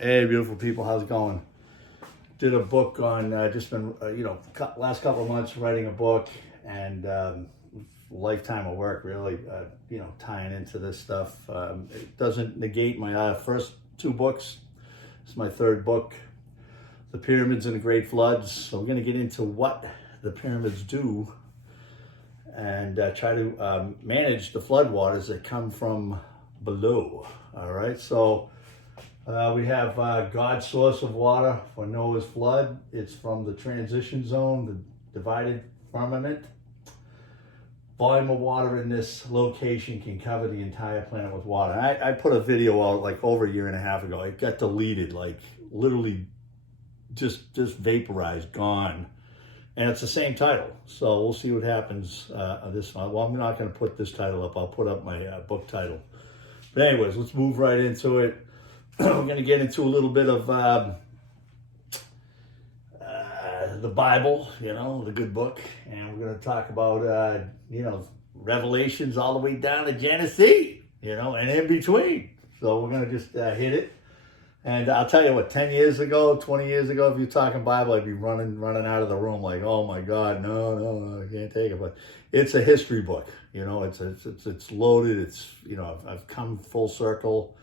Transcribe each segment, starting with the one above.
Hey, beautiful people, how's it going? Did a book on just been last couple of months writing a book, and lifetime of work really tying into this stuff. It doesn't negate my first two books. It's my third book, The Pyramids and the Great Floods. So we're going to get into what the pyramids do and try to manage the flood waters that come from below. All right, so we have God's source of water for Noah's flood. It's from the transition zone, the divided firmament. Volume of water in this location can cover the entire planet with water. I put a video out like over a year and a half ago. It got deleted, like literally just vaporized, gone. And it's the same title. So we'll see what happens this month. Well, I'm not going to put this title up. I'll put up my book title. But anyways, let's move right into it. We're going to get into a little bit of the Bible, the good book. And we're going to talk about, Revelations all the way down to Genesis, and in between. So we're going to just hit it. And I'll tell you what, 10 years ago, 20 years ago, if you're talking Bible, I'd be running out of the room like, oh my God, no, I can't take it. But it's a history book, it's loaded. It's, I've come full circle.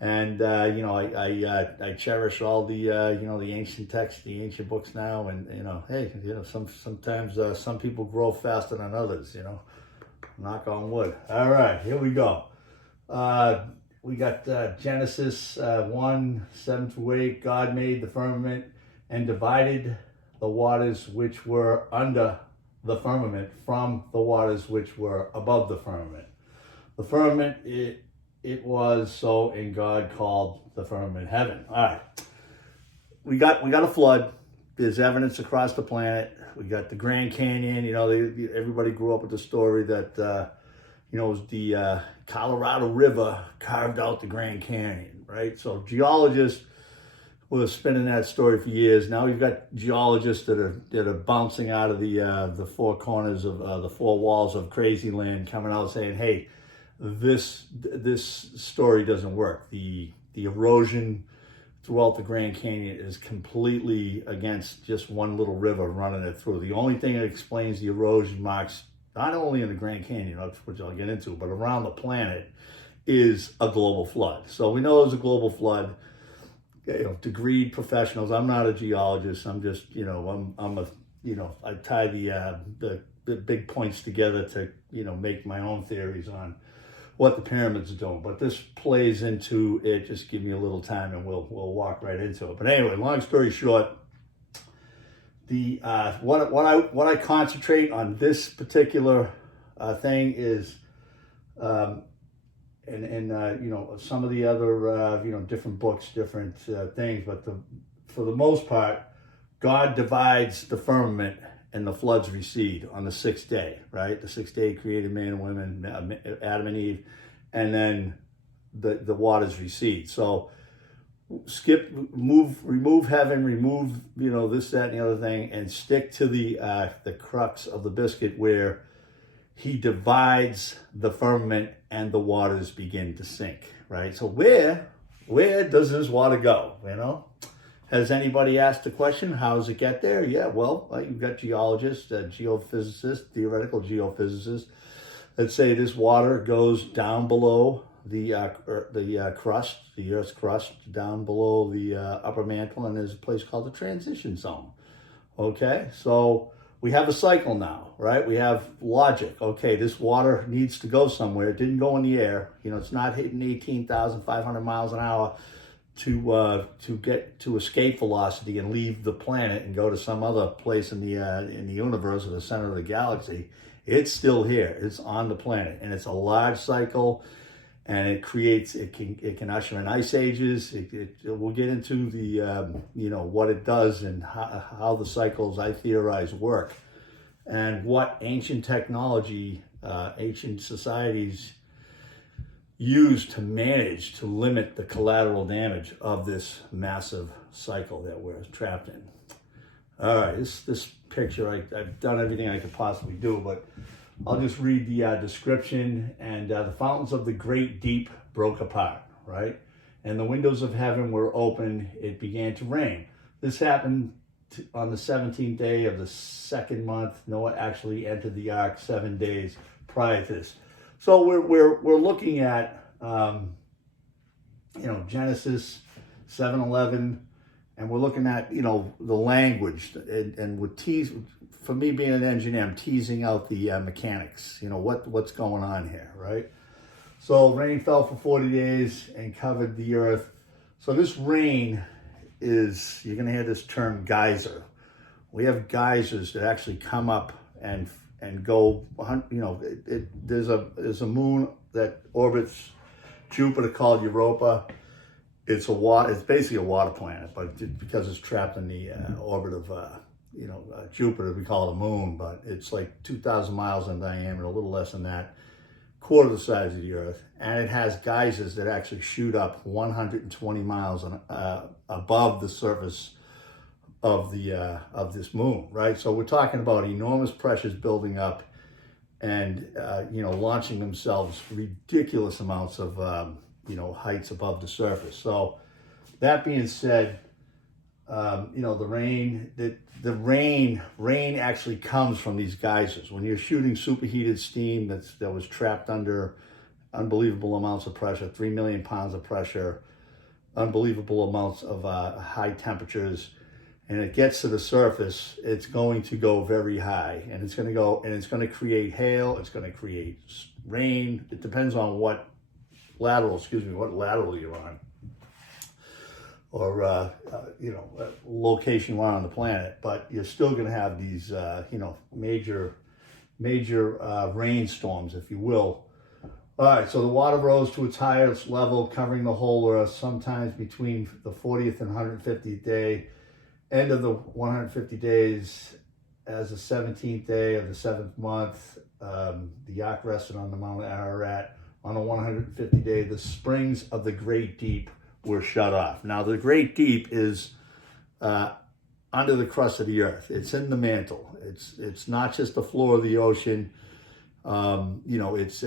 And, I cherish all the, the ancient texts, the ancient books now. And, hey, sometimes some people grow faster than others, knock on wood. All right, here we go. We got Genesis 1, 7-8. God made the firmament and divided the waters which were under the firmament from the waters which were above the firmament. The firmament, it was so, and God called the firmament heaven. All right. We got a flood. There's evidence across the planet. We got the Grand Canyon. Everybody grew up with the story that, it was the Colorado River carved out the Grand Canyon, right? So geologists were spinning that story for years. Now we've got geologists that are bouncing out of the four corners of the four walls of crazy land, coming out saying, hey, this story doesn't work. The erosion throughout the Grand Canyon is completely against just one little river running it through. The only thing that explains the erosion marks, not only in the Grand Canyon, which I'll get into, but around the planet, is a global flood. So we know there's a global flood. Degreed professionals. I'm not a geologist. I'm just, I tie the big points together to, make my own theories on what the pyramids are doing. But this plays into it. Just give me a little time and we'll walk right into it. But anyway, long story short, the what I concentrate on this particular thing is some of the other different books, different things, but for the most part, God divides the firmament and the floods recede on the sixth day, right? The sixth day created man and women, Adam and Eve, and then the waters recede. So remove heaven, remove, this, that, and the other thing, and stick to the crux of the biscuit where he divides the firmament and the waters begin to sink, right? So where does this water go, Has anybody asked the question, how does it get there? Yeah, well, you've got geologists, geophysicists, theoretical geophysicists that say this water goes down below the crust, the Earth's crust, down below the upper mantle, and there's a place called the transition zone. Okay, so we have a cycle now, right? We have logic. Okay, this water needs to go somewhere. It didn't go in the air. It's not hitting 18,500 miles an hour to get to escape velocity and leave the planet and go to some other place in the universe or the center of the galaxy. It's still here. It's on the planet, and it's a large cycle, and it can usher in ice ages. We'll get into the what it does and how the cycles, I theorize, work, and what ancient technology, ancient societies used to manage to limit the collateral damage of this massive cycle that we're trapped in. All right, this picture, I've done everything I could possibly do, but I'll just read the description. And the fountains of the great deep broke apart, right? and the windows of heaven were open. It began to rain. This happened on the 17th day of the second month. Noah actually entered the ark 7 days prior to this. So we're looking at Genesis 7:11, and we're looking at the language, and we're for me being an engineer, I'm teasing out the mechanics. What's going on here, right? So rain fell for 40 days and covered the earth. So this rain you're going to hear this term geyser. We have geysers that actually come up and go. There's a moon that orbits Jupiter called Europa. It's basically a water planet, but because it's trapped in the orbit of Jupiter, we call it a moon. But it's like 2,000 miles in diameter, a little less than that, quarter the size of the Earth, and it has geysers that actually shoot up 120 miles above the surface of this moon, right? So we're talking about enormous pressures building up, and launching themselves ridiculous amounts of heights above the surface. So that being said, the rain actually comes from these geysers. When you're shooting superheated steam that was trapped under unbelievable amounts of pressure, 3 million pounds of pressure, unbelievable amounts of high temperatures, and it gets to the surface, it's going to go very high, and it's going to create hail. It's going to create rain. It depends on what lateral you're on, or location you are on the planet. But you're still going to have these major rainstorms, if you will. All right, so the water rose to its highest level, covering the whole earth, sometimes between the 40th and 150th day. End of the 150 days, as the 17th day of the 7th month, the ark rested on the Mount Ararat. On the 150th day, the springs of the great deep were shut off. Now, the great deep is under the crust of the earth. It's in the mantle. It's not just the floor of the ocean. It's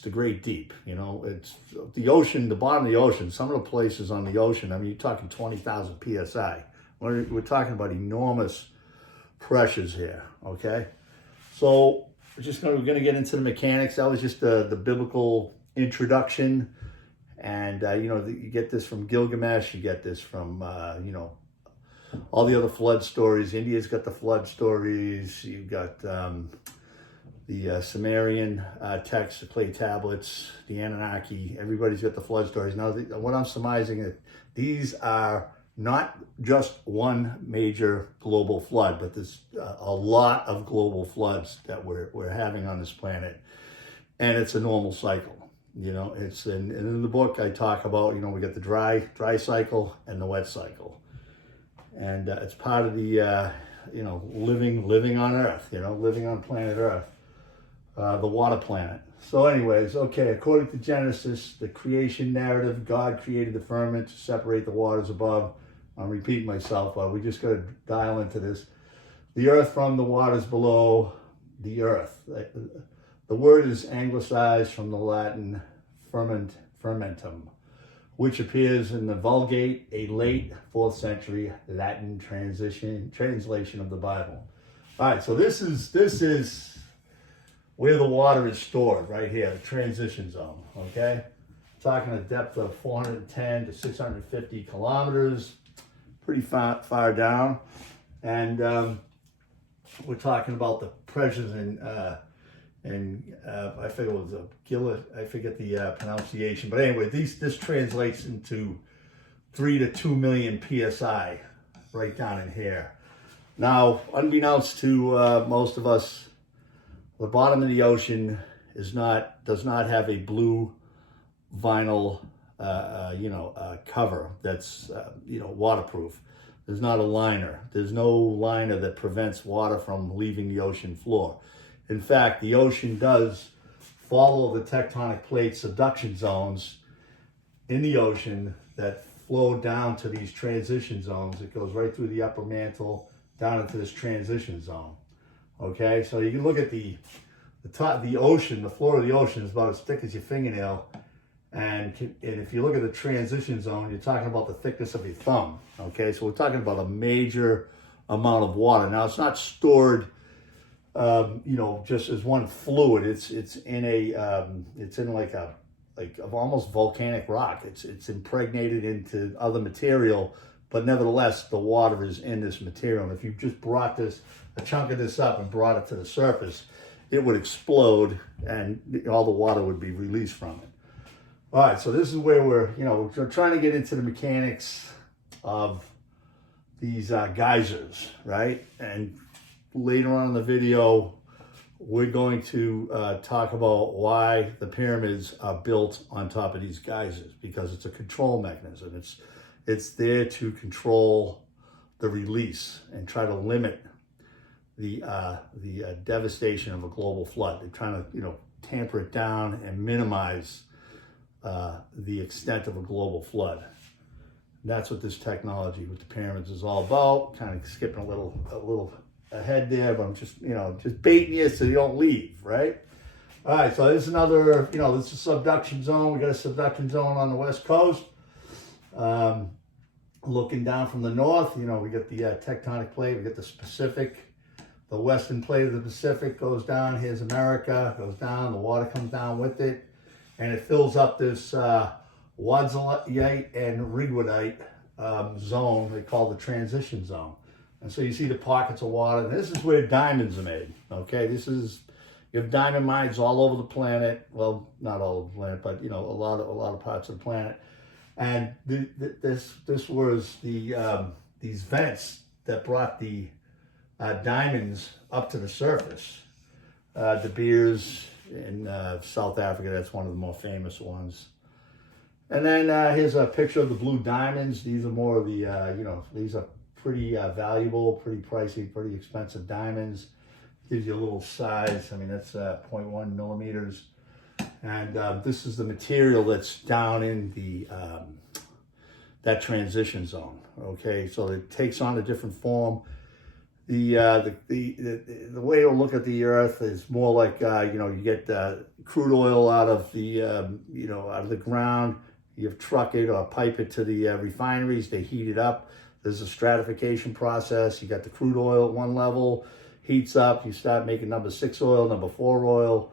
the great deep. It's the ocean, the bottom of the ocean. Some of the places on the ocean, I mean, you're talking 20,000 psi. We're talking about enormous pressures here. Okay, so we're going to get into the mechanics. That was just the biblical introduction, and you get this from Gilgamesh. You get this from all the other flood stories. India's got the flood stories. You've got the Sumerian texts, the clay tablets, the Anunnaki. Everybody's got the flood stories. Now, what I'm surmising is these are not just one major global flood, but there's a lot of global floods that we're having on this planet, and it's a normal cycle. It's in the book I talk about. We got the dry cycle and the wet cycle, and it's part of the living on Earth. Living on planet Earth, the water planet. So, anyways, okay. According to Genesis, the creation narrative, God created the firmament to separate the waters above. I'm repeating myself, but we just got to dial into this. The earth from the waters below the earth. The word is anglicized from the Latin fermentum, which appears in the Vulgate, a late 4th century Latin translation of the Bible. All right, so this is where the water is stored, right here, the transition zone, okay? Talking a depth of 410 to 650 kilometers, pretty far down. And we're talking about the pressures I forget it was I forget the pronunciation, but anyway, this translates into 3 to 2 million psi right down in here. Now, unbeknownst to most of us, the bottom of the ocean does not have a blue vinyl cover that's waterproof. There's not a liner. There's no liner that prevents water from leaving the ocean floor. In fact, the ocean does follow the tectonic plate subduction zones in the ocean that flow down to these transition zones. It goes right through the upper mantle down into this transition zone. Okay, so you can look at the top of the ocean. The floor of the ocean is about as thick as your fingernail, And if you look at the transition zone, you're talking about the thickness of your thumb. Okay, so we're talking about a major amount of water. Now, it's not stored, just as one fluid. It's in like almost volcanic rock. It's impregnated into other material, but nevertheless, the water is in this material. And if you just brought a chunk of this up and brought it to the surface, it would explode, and all the water would be released from it. All right, so this is where we're trying to get into the mechanics of these geysers, right? And later on in the video, we're going to talk about why the pyramids are built on top of these geysers, because it's a control mechanism. It's there to control the release and try to limit the devastation of a global flood. They're trying to tamper it down and minimize the extent of a global flood. And that's what this technology with the pyramids is all about. Kind of skipping a little ahead there, but I'm just baiting you so you don't leave, right? All right, so this is another, this is a subduction zone. We got a subduction zone on the west coast. Looking down from the north, we got the tectonic plate, we got the Pacific. The western plate of the Pacific goes down. Here's America, goes down. The water comes down with it, and it fills up this wadzolite and rigidite zone they call the transition zone. And so you see the pockets of water. And this is where diamonds are made. Okay, you have diamond mines all over the planet. Well, not all over the planet, but a lot of parts of the planet. And this was these vents that brought the diamonds up to the surface. De Beers in South Africa, that's one of the more famous ones. And then here's a picture of the blue diamonds. These are more of the, these are pretty valuable, pretty pricey, pretty expensive diamonds. Gives you a little size. I mean, that's 0.1 millimeters. And this is the material that's down in that transition zone. Okay, so it takes on a different form. The way to look at the Earth is more like you get crude oil out of the ground. You truck it or pipe it to the refineries. They heat it up. There's a stratification process. You got the crude oil at one level, heats up. You start making number 6 oil, number 4 oil,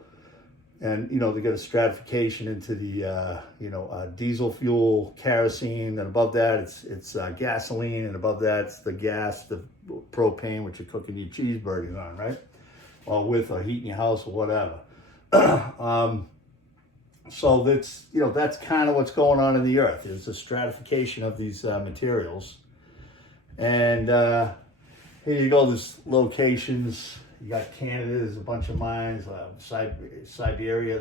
and they get a stratification into the diesel fuel, kerosene, and above that it's gasoline, and above that it's the gas, the propane, which you're cooking your cheeseburgers on, right? Or heating your house or whatever. So that's kind of what's going on in the Earth. There's a stratification of these materials, and here you go. There's locations. You got Canada. There's a bunch of mines. Siberia.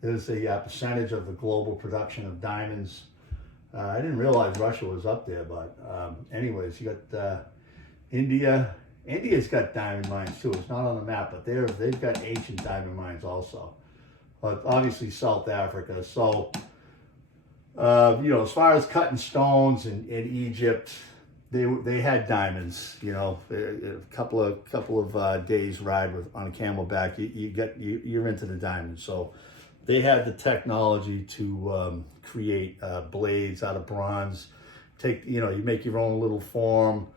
There's a percentage of the global production of diamonds. I didn't realize Russia was up there, but anyways, you got India. India's got diamond mines too. It's not on the map, but they've got ancient diamond mines also. But obviously South Africa. So as far as cutting stones in Egypt, they had diamonds. A couple of days ride on a camelback, you're into the diamonds. So they had the technology to create blades out of bronze. You make your own little form,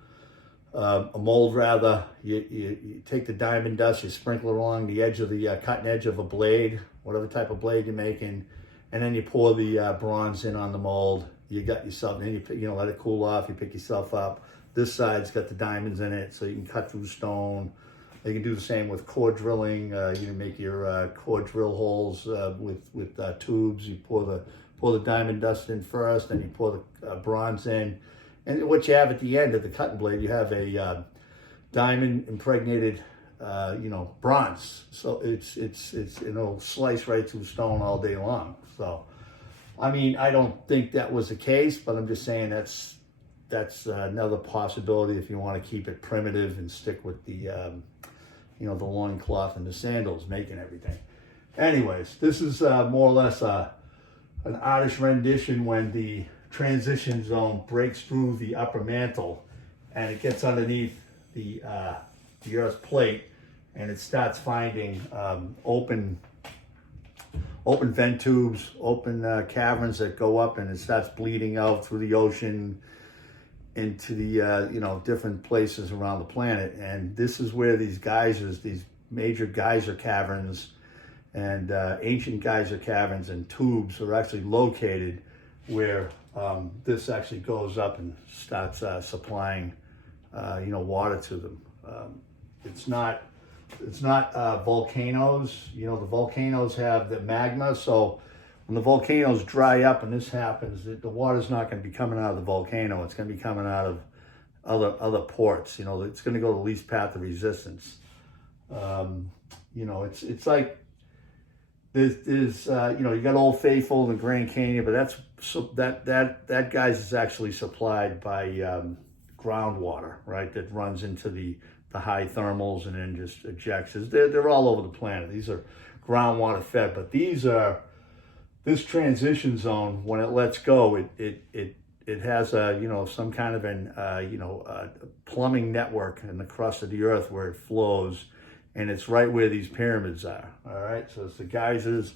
a mold rather. You take the diamond dust, you sprinkle it along the edge of the cutting edge of a blade, whatever type of blade you're making, and then you pour the bronze in on the mold. You got yourself, and then you let it cool off. You pick yourself up. This side's got the diamonds in it, so you can cut through stone. You can do the same with core drilling. You can make your core drill holes with tubes. You pour the diamond dust in first, then you pour the bronze in, and what you have at the end of the cutting blade, you have a diamond impregnated, bronze. So it'll slice right through stone all day long. So, I mean, I don't think that was the case, but I'm just saying that's another possibility if you want to keep it primitive and stick with the the loincloth and the sandals making everything. Anyways, this is more or less an artist rendition when the transition zone breaks through the upper mantle and it gets underneath the Earth's plate, and it starts finding open open vent tubes, open caverns that go up, and it starts bleeding out through the ocean into the different places around the planet. And this is where these geysers, these major geyser caverns and ancient geyser caverns and tubes are actually located, where this actually goes up and starts supplying water to them. It's not volcanoes. The volcanoes have the magma, so when the volcanoes dry up and this happens, the water's not going to be coming out of the volcano. It's going to be coming out of other ports. It's going to go the least path of resistance. It's like there's you got Old Faithful and Grand Canyon, but that geyser is actually supplied by groundwater, right? That runs into the high thermals and then just ejects. They're all over the planet. These are groundwater fed, but this transition zone, when it lets go, it has some kind of an plumbing network in the crust of the earth where it flows, and it's right where these pyramids are. All right, so it's the geysers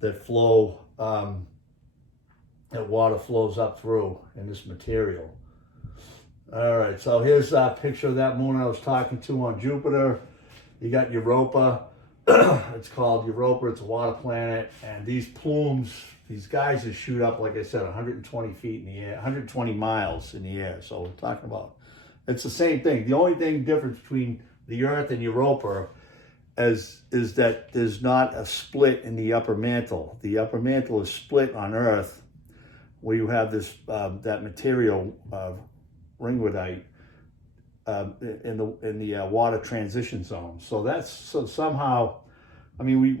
that flow, that water flows up through in this material. All right, so here's a picture of that moon I was talking to on Jupiter. You got Europa. It's called Europa. It's a water planet. And these plumes, these geysers shoot up, like I said, 120 feet in the air, 120 miles in the air. So we're talking about, it's the same thing. The only difference between the Earth and Europa is that there's not a split in the upper mantle. The upper mantle is split on Earth, where you have this that material, ringwoodite, in the water transition zone. So somehow, I mean,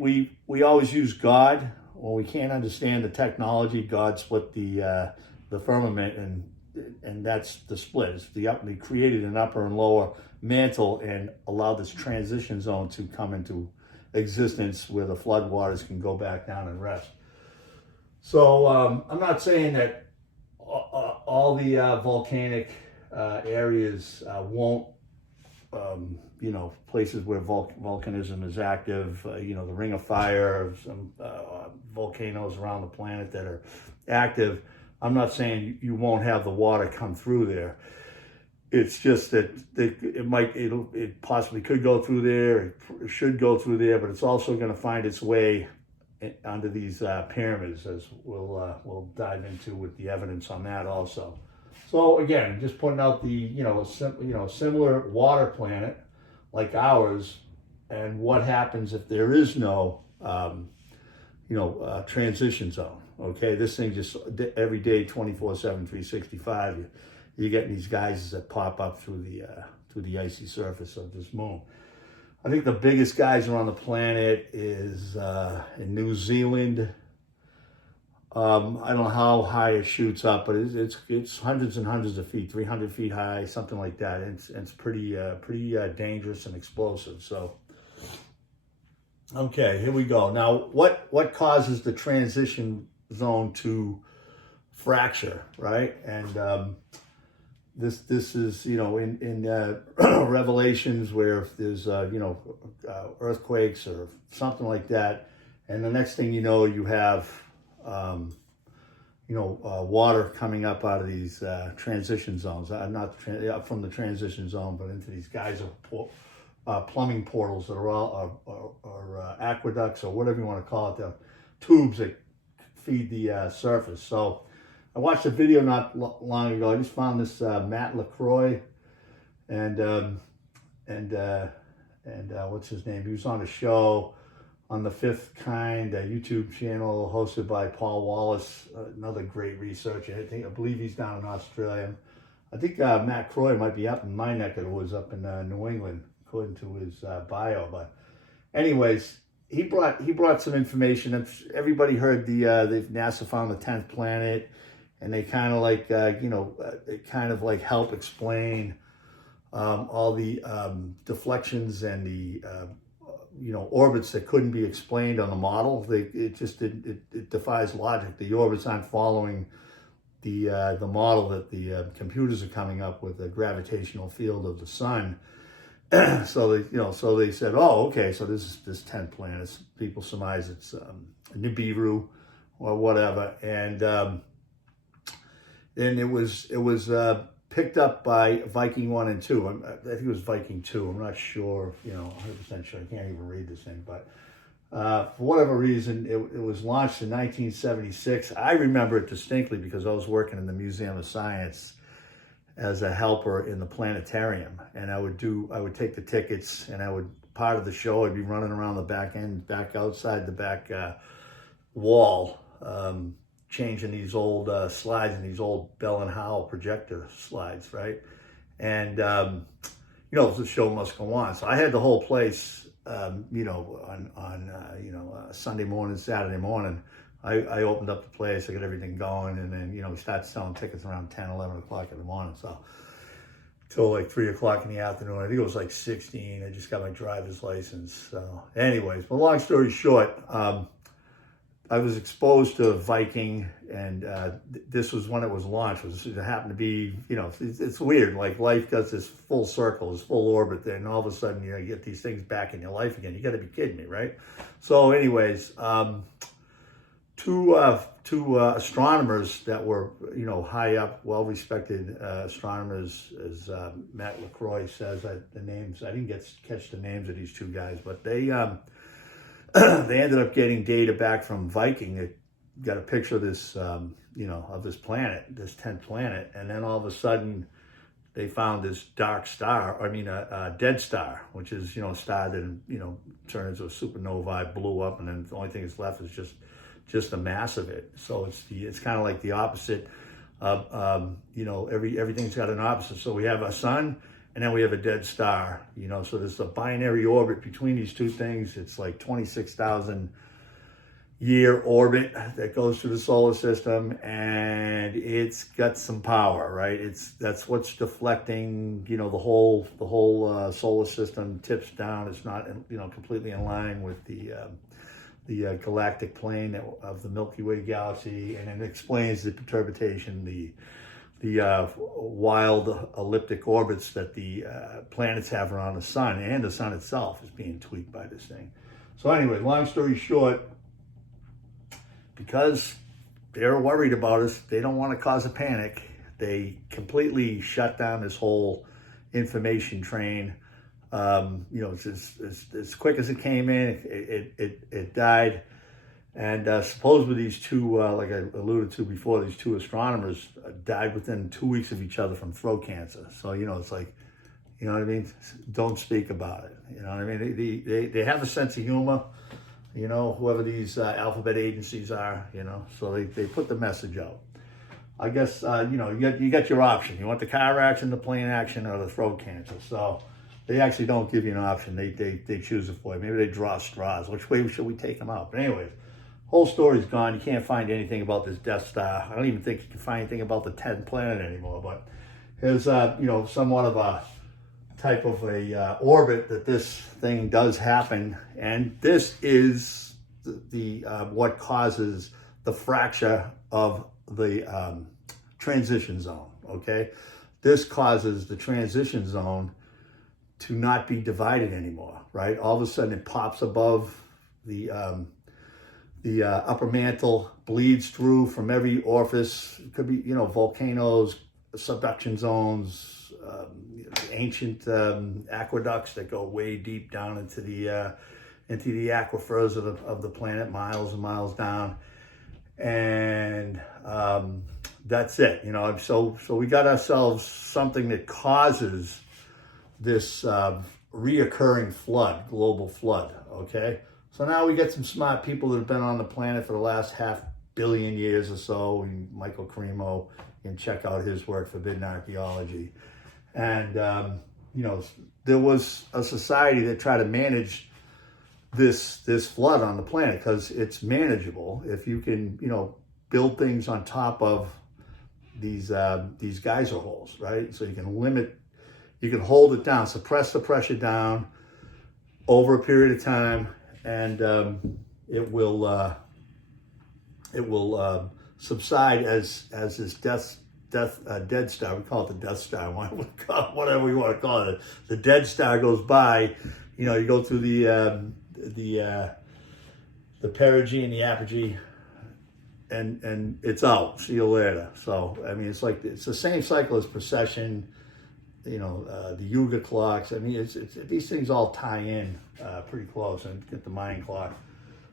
we always use God when we can't understand the technology. God split the firmament, and that's the split. They created an upper and lower mantle and allowed this transition zone to come into existence, where the floodwaters can go back down and rest. So I'm not saying that all the volcanic areas won't, places where volcanism is active, the Ring of Fire, some volcanoes around the planet that are active. I'm not saying you won't have the water come through there. It's just that it possibly could go through there, it should go through there, but it's also going to find its way under these pyramids, as we'll dive into with the evidence on that also. So again, just pointing out the similar water planet like ours, and what happens if there is no transition zone. Okay, this thing just every day, 24/7, 365. You're getting these geysers that pop up through the icy surface of this moon. I think the biggest geyser on the planet is in New Zealand. I don't know how high it shoots up, but it's hundreds and hundreds of feet, 300 feet high, something like that. It's pretty dangerous and explosive. So, okay, here we go. Now, what causes the transition zone to fracture, right? And this is in Revelations, where if there's earthquakes or something like that, and the next thing you know, you have water coming up out of these transition zones, not from the transition zone, but into these geyser plumbing portals that are all aqueducts, or whatever you want to call it, the tubes that feed the surface. So I watched a video not long ago. I just found this Matt LaCroix, and what's his name? He was on a show on the Fifth Kind, a YouTube channel hosted by Paul Wallace, another great researcher. I believe he's down in Australia. I think Matt Croy might be up in my neck of the woods, up in New England, according to his bio. But anyways, he brought some information. Everybody heard the NASA found the 10th planet, and they kind of like help explain all the deflections and the orbits that couldn't be explained on the model. It defies logic. The orbits aren't following the model that the computers are coming up with, the gravitational field of the sun. So they said, oh, okay, so this 10th planet. People surmise it's Nibiru or whatever. And then it was picked up by Viking 1 and 2. I think it was Viking 2. I'm not sure, 100% sure. I can't even read this thing, but for whatever reason, it was launched in 1976. I remember it distinctly because I was working in the Museum of Science as a helper in the planetarium, and I would take the tickets, and part of the show, I'd be running around the back outside the back wall, changing these old slides and these old Bell and Howell projector slides, right? And the show must go on. So I had the whole place, on Sunday morning, Saturday morning. I opened up the place, I got everything going, and then, we started selling tickets around 10, 11 o'clock in the morning. So till like 3 o'clock in the afternoon. I think it was like 16. I just got my driver's license. So anyways, but long story short, I was exposed to Viking, and this was when it was launched. It happened to be, it's weird. Like life does this full circle, this full orbit, and all of a sudden, you get these things back in your life again. You got to be kidding me, right? So, anyways, two astronomers that were, high up, well-respected astronomers, as Matt LaCroix says. The names, I didn't catch the names of these two guys, but they they ended up getting data back from Viking. They got a picture of this, of this planet, this 10th planet, and then all of a sudden they found this dark star, a dead star, which is, a star that, turned into a supernova, blew up, and then the only thing that's left is just the mass of it. So it's kind of like the opposite of, everything's got an opposite. So we have a sun, and then we have a dead star, so there's a binary orbit between these two things. It's like 26,000 year orbit that goes through the solar system, and it's got some power, right? That's what's deflecting, the whole solar system tips down. It's not, completely in line with the galactic plane of the Milky Way galaxy, and it explains the perturbation, the wild elliptic orbits that the planets have around the sun, and the sun itself is being tweaked by this thing. So anyway, long story short, because they're worried about us, they don't want to cause a panic, they completely shut down this whole information train. It's as quick as it came in, it died. And supposedly these two, like I alluded to before, these two astronomers died within 2 weeks of each other from throat cancer. So, it's like, you know what I mean? Don't speak about it. You know what I mean? They have a sense of humor, whoever these alphabet agencies are, so they put the message out. I guess, you got your option. You want the car action, the plane action, or the throat cancer. So they actually don't give you an option. They choose it for you. Maybe they draw straws. Which way should we take them out? But anyways, whole story's gone. You can't find anything about this Death Star. I don't even think you can find anything about the 10th planet anymore. But there's, somewhat of a type of a orbit that this thing does happen, and this is the what causes the fracture of the transition zone. Okay, this causes the transition zone to not be divided anymore. Right, all of a sudden it pops above the upper mantle, bleeds through from every orifice. It could be, volcanoes, subduction zones, ancient aqueducts that go way deep down into the aquifers of the planet, miles and miles down. And that's it. So we got ourselves something that causes this reoccurring flood, global flood. Okay. So now we get some smart people that have been on the planet for the last 500 million years or so. Michael Cremo, you can check out his work, Forbidden Archaeology. And, there was a society that tried to manage this flood on the planet, because it's manageable if you can, build things on top of these geyser holes, right? So you can hold it down, suppress the pressure down over a period of time, and it will subside as this dead star. We call it the Death Star. Whatever we want to call it. The dead star goes by. You go through the the perigee and the apogee, and it's out. See you later. So I mean, it's the same cycle as precession. You know, the Yuga clocks. I mean, it's these things all tie in pretty close, and get the Mayan clock.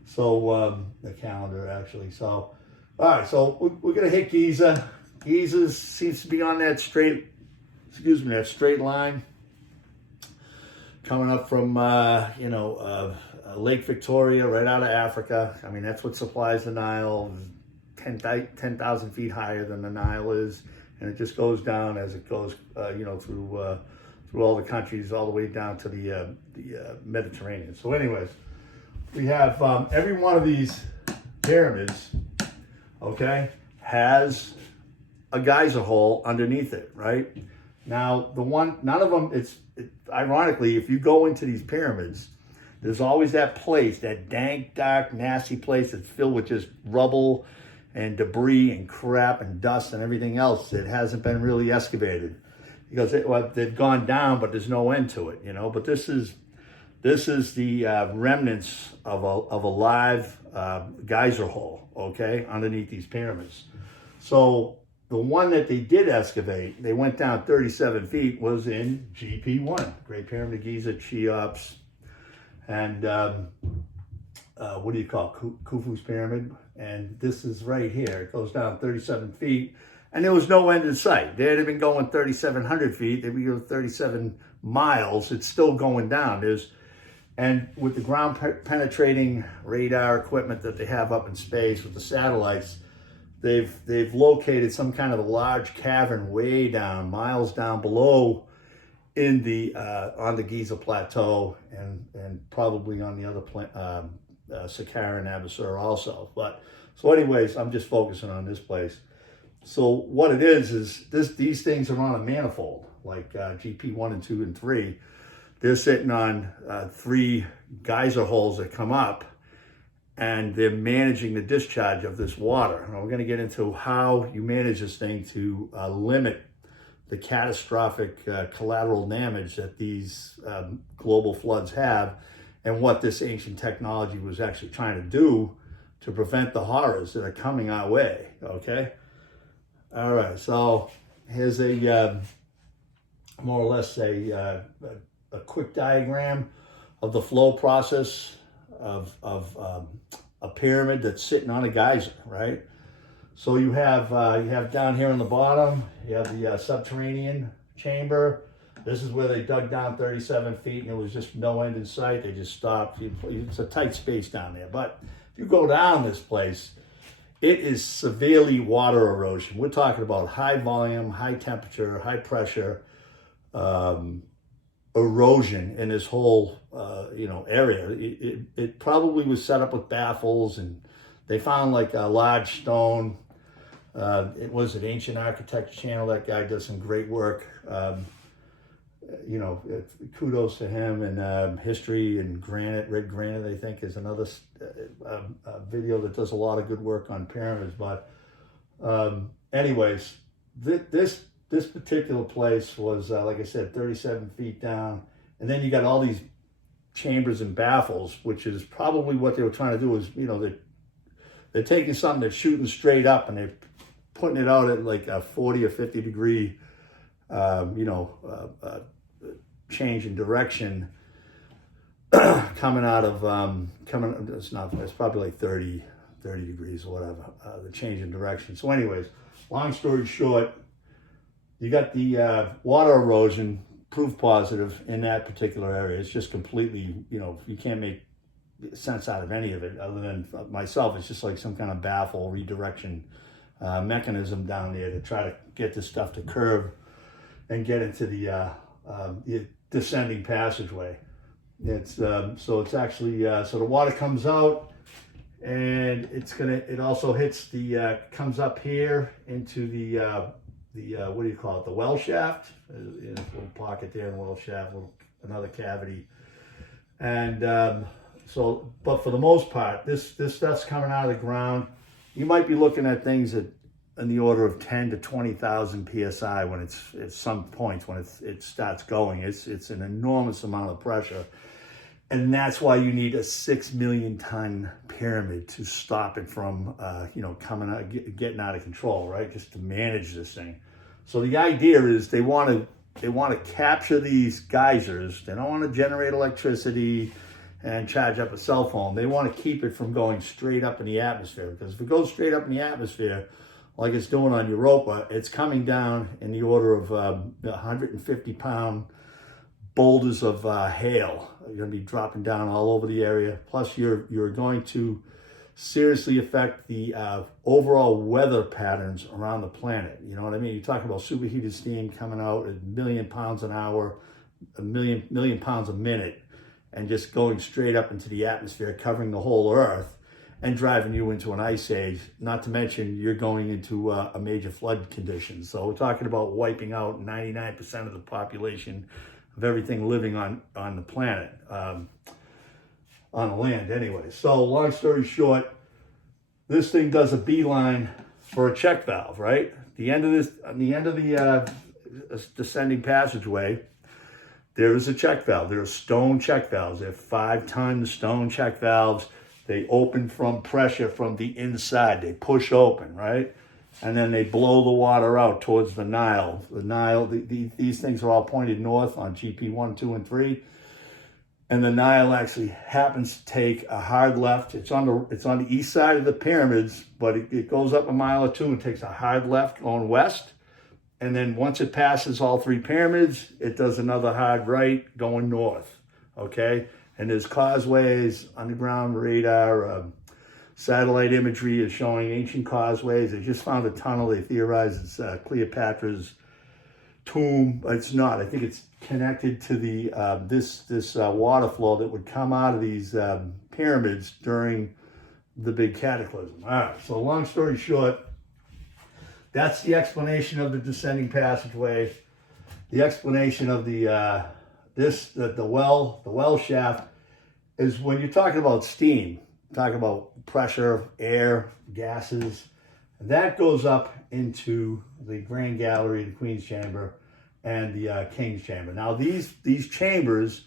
So the calendar actually. So all right. So we're gonna hit Giza. Giza seems to be on that straight. Excuse me, that straight line coming up from Lake Victoria, right out of Africa. I mean, that's what supplies the Nile. 10,000 feet higher than the Nile is, and it just goes down as it goes, through all the countries, all the way down to the Mediterranean. So, anyways, we have every one of these pyramids, okay, has a geyser hole underneath it, right? Now, none of them. Ironically, if you go into these pyramids, there's always that place, that dank, dark, nasty place that's filled with just rubble and debris and crap and dust and everything else that hasn't been really excavated, because they've gone down, but there's no end to it, you know. But this is the remnants of a live geyser hole, okay, underneath these pyramids. So the one that they did excavate, they went down 37 feet, was in GP1, Great Pyramid of Giza, Cheops, and what do you call it? Khufu's pyramid. And this is right here. It goes down 37 feet, and there was no end in sight. They'd have been going 3,700 feet. They'd be going 37 miles. It's still going down. And with the ground penetrating radar equipment that they have up in space with the satellites, they've located some kind of a large cavern way down, miles down below, in the on the Giza plateau, and probably on the other Saqqara and Abusir also. But so anyways, I'm just focusing on this place. So what it is these things are on a manifold, like GP1 and 2 and 3. They're sitting on 3 geyser holes that come up, and they're managing the discharge of this water. And we're going to get into how you manage this thing to limit the catastrophic collateral damage that these global floods have, and what this ancient technology was actually trying to do to prevent the horrors that are coming our way, okay? All right, so here's a more or less a quick diagram of the flow process of a pyramid that's sitting on a geyser, right? So you have down here on the bottom, you have the subterranean chamber. This is where they dug down 37 feet, and there was just no end in sight. They just stopped. It's a tight space down there. But if you go down this place, it is severely water erosion. We're talking about high volume, high temperature, high pressure erosion in this whole area. It probably was set up with baffles, and they found like a large stone. It was an Ancient Architecture Channel. That guy does some great work. Kudos to him. And history and granite, red granite, I think, is another video that does a lot of good work on pyramids. But anyways, this particular place was, like I said, 37 feet down. And then you got all these chambers and baffles, which is probably what they were trying to do. Is, they're taking something that's shooting straight up, and they're putting it out at like a 40 or 50 degree, change in direction, coming out of, it's probably like 30 degrees or whatever, the change in direction. So anyways, long story short, you got the water erosion proof positive in that particular area. It's just completely, you can't make sense out of any of it other than myself. It's just like some kind of baffle redirection mechanism down there to try to get this stuff to curve and get into the descending passageway. It's so it's actually so the water comes out, and it also hits comes up here into the what do you call it, the well shaft. In a little pocket there in the well shaft, another cavity. And but for the most part, this stuff's coming out of the ground. You might be looking at things in the order of 10 to 20,000 psi when it's at some points when it starts going. It's an enormous amount of pressure, And that's why you need a 6 million ton pyramid to stop it from, coming out, getting out of control, right? Just to manage this thing. So the idea is they want to capture these geysers. They don't want to generate electricity and charge up a cell phone. They want to keep it from going straight up in the atmosphere, because if it goes straight up in the atmosphere, like it's doing on Europa, it's coming down in the order of 150-pound boulders of hail. You're going to be dropping down all over the area. Plus, you're going to seriously affect the overall weather patterns around the planet. You know what I mean? You talk about superheated steam coming out at 1 million pounds an hour, a million pounds a minute, and just going straight up into the atmosphere, covering the whole Earth, and driving you into an ice age. Not to mention, you're going into a major flood condition. So we're talking about wiping out 99% of the population of everything living on the planet, on the land anyway. So long story short, this thing does a beeline for a check valve, right? At the end of the descending passageway, there is a check valve. There are stone check valves. They're 5-ton stone check valves. They open from pressure from the inside. They push open, right? And then they blow the water out towards the Nile. The Nile, these things are all pointed north on GP 1, 2, and 3. And the Nile actually happens to take a hard left. It's on the east side of the pyramids, but it goes up a mile or two and takes a hard left going west. And then once it passes all 3 pyramids, it does another hard right going north, okay? And there's causeways, underground radar, satellite imagery is showing ancient causeways. They just found a tunnel. They theorize it's Cleopatra's tomb, but it's not. I think it's connected to the this water flow that would come out of these pyramids during the big cataclysm. All right, so long story short, that's the explanation of the descending passageway. The explanation of the well shaft is when you're talking about steam, talking about pressure, air, gases, that goes up into the Grand Gallery, the Queen's Chamber, and the King's Chamber. Now these chambers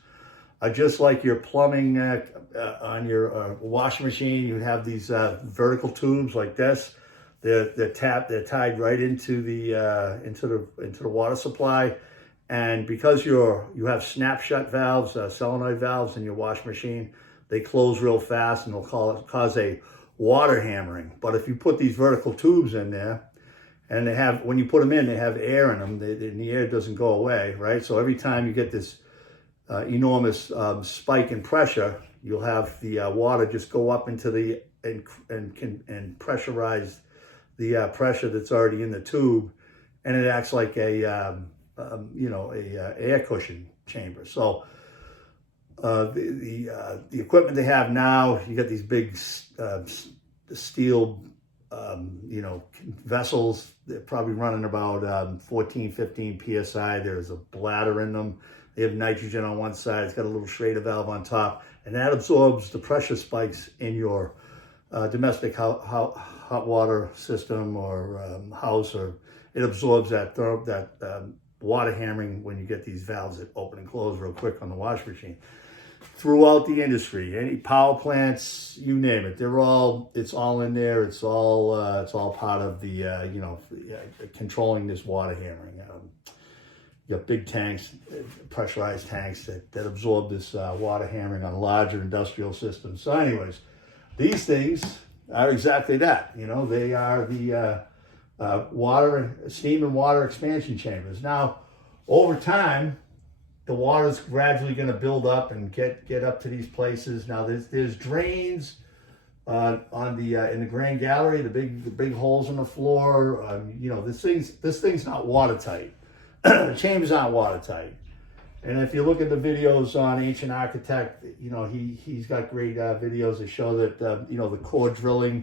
are just like your plumbing on your washing machine. You have these vertical tubes like this. They're tied right into the water supply. And because you have snap shut valves, solenoid valves in your washing machine, they close real fast and they'll cause a water hammering. But if you put these vertical tubes in there, and when you put them in, they have air in them, and the air doesn't go away, right? So every time you get this enormous spike in pressure, you'll have the water just go up into and pressurize the pressure that's already in the tube, and it acts like a air cushion chamber. So the equipment they have now, you got these big steel vessels. They're probably running about 14, 15 psi. There's a bladder in them. They have nitrogen on one side. It's got a little Schrader valve on top, and that absorbs the pressure spikes in your domestic hot water system or house, or it absorbs that water hammering when you get these valves that open and close real quick on the washing machine. Throughout the industry, any power plants, you name it, it's all in there. It's all part of the controlling this water hammering. You got big tanks, pressurized tanks that absorb this water hammering on larger industrial systems. So anyways, these things are exactly that. They are the steam and water expansion chambers. Now, over time, the water is gradually going to build up and get up to these places. Now, there's drains in the Grand Gallery, the big holes in the floor. This thing's not watertight. The chambers aren't watertight. And if you look at the videos on Ancient Architect, he's got great videos that show that the core drilling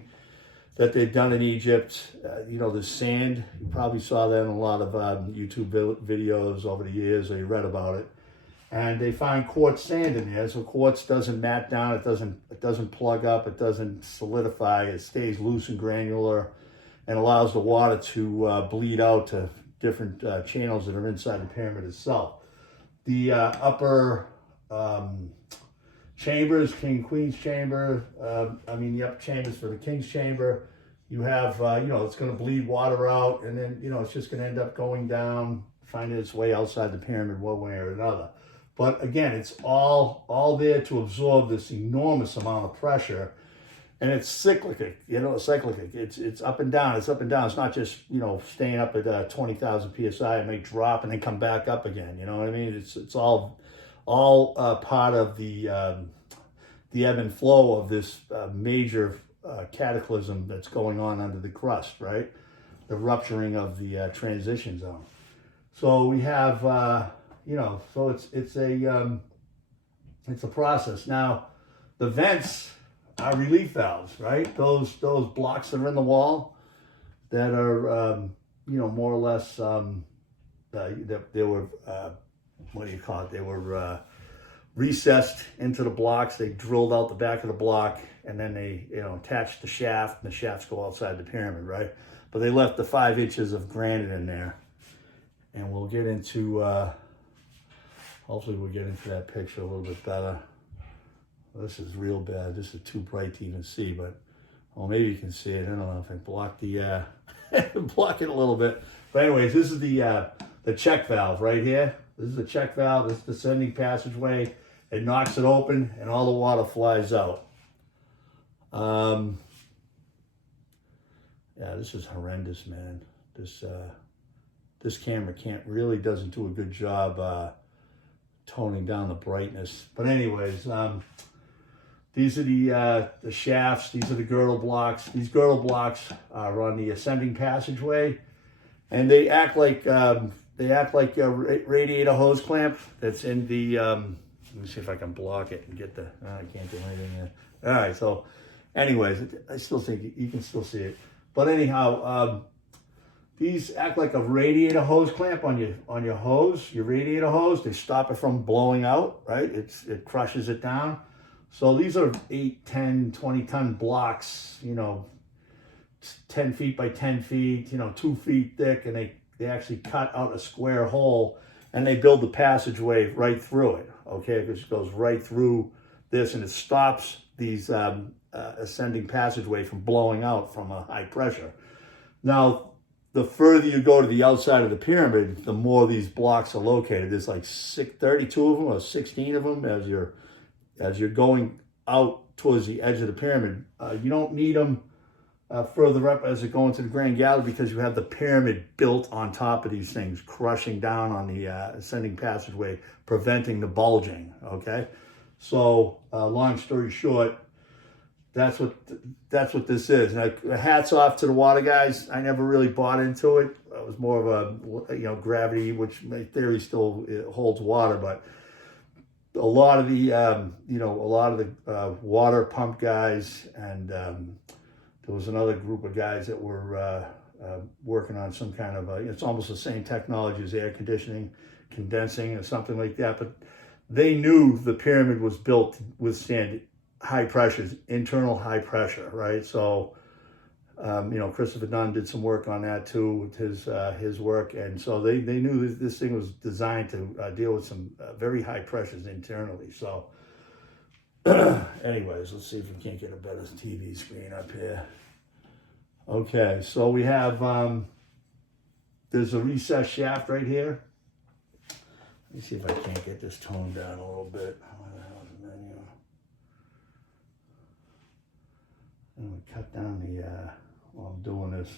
that they've done in Egypt. The sand, you probably saw that in a lot of YouTube videos over the years, or you read about it. And they find quartz sand in there, so quartz doesn't mat down, it doesn't plug up, it doesn't solidify, it stays loose and granular, and allows the water to bleed out to different channels that are inside the pyramid itself. The upper chambers, king, queen's chamber. The upper chambers for the king's chamber. You have, it's going to bleed water out, and then, it's just going to end up going down, finding its way outside the pyramid one way or another. But again, it's all there to absorb this enormous amount of pressure, and it's cyclic. It's up and down. It's up and down. It's not just staying up at 20,000 psi and may drop and then come back up again. You know what I mean? It's all part of the ebb and flow of this major cataclysm that's going on under the crust, right? The rupturing of the transition zone. So we have, so it's a process. Now, the vents are relief valves, right? Those blocks that are in the wall that are, more or less, they were, what do you call it? They were recessed into the blocks. They drilled out the back of the block, and then they, attached the shaft, and the shafts go outside the pyramid, right? But they left the 5 inches of granite in there. And we'll get into, hopefully we'll get into that picture a little bit better. This is real bad. This is too bright to even see, but, well, maybe you can see it. I don't know if I block the, block it a little bit. But anyways, this is the check valve right here. This is the check valve. This is the descending passageway. It knocks it open, and all the water flies out. Yeah, this is horrendous, man. This camera doesn't do a good job toning down the brightness. But anyways, these are the shafts. These are the girdle blocks. These girdle blocks are on the ascending passageway, and they act like a radiator hose clamp that's in the. Let me see if I can block it and get the. I can't do anything there. All right. So, anyways, I still think you can still see it. But anyhow, these act like a radiator hose clamp on your hose, your radiator hose. They stop it from blowing out, right? It crushes it down. So these are 8, 10, 20 ton blocks, 10 feet by 10 feet, 2 feet thick, and they actually cut out a square hole, and they build the passageway right through it, okay? It just goes right through this, and it stops these ascending passageway from blowing out from a high pressure. Now, the further you go to the outside of the pyramid, the more these blocks are located. There's like 32 of them or 16 of them as you're going out towards the edge of the pyramid. You don't need them further up as you go into the Grand Gallery, because you have the pyramid built on top of these things, crushing down on the ascending passageway, preventing the bulging, okay? So, long story short, that's what this is. Now, hats off to the water guys. I never really bought into it. It was more of a, gravity, which my theory still holds water, but a lot of the, water pump guys, and there was another group of guys that were working on some kind of it's almost the same technology as air conditioning, condensing, or something like that. But they knew the pyramid was built to withstand high pressures, internal high pressure, right? So, Christopher Dunn did some work on that too with his work, and so they knew this thing was designed to deal with some very high pressures internally. So, anyways, let's see if we can't get a better TV screen up here. Okay, so we have there's a recessed shaft right here. Let me see if I can't get this toned down a little bit. I'm going to cut down the, while I'm doing this,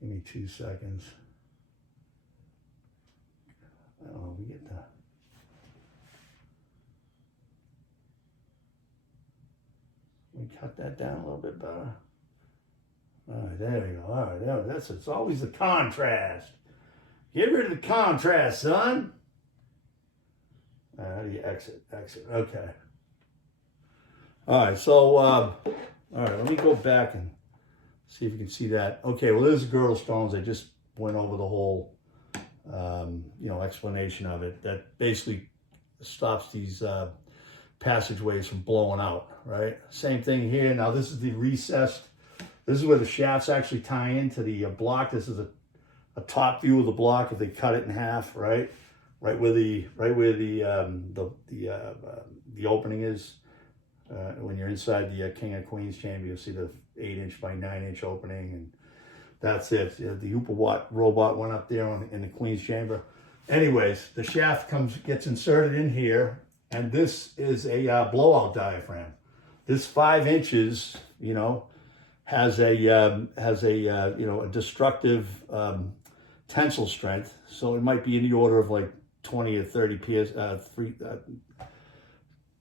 give me 2 seconds. I don't know, we cut that down a little bit better. All right, there we go. All right, it's always the contrast. Get rid of the contrast, son. How do you exit? Okay. All right, so, all right, let me go back and see if you can see that. Okay, well, there's the girdle stones. I just went over the whole, explanation of it. That basically stops these passageways from blowing out, right? Same thing here. Now, this is the recessed. This is where the shafts actually tie into the block. This is a top view of the block if they cut it in half, right? right where the opening is. When you're inside the King and Queen's chamber, you'll see the 8-inch by 9-inch opening, and that's it. The Europa robot went up there in the Queen's chamber. Anyways, the shaft gets inserted in here, and this is a blowout diaphragm. This 5 inches, has a destructive tensile strength. So it might be in the order of like 20 or 30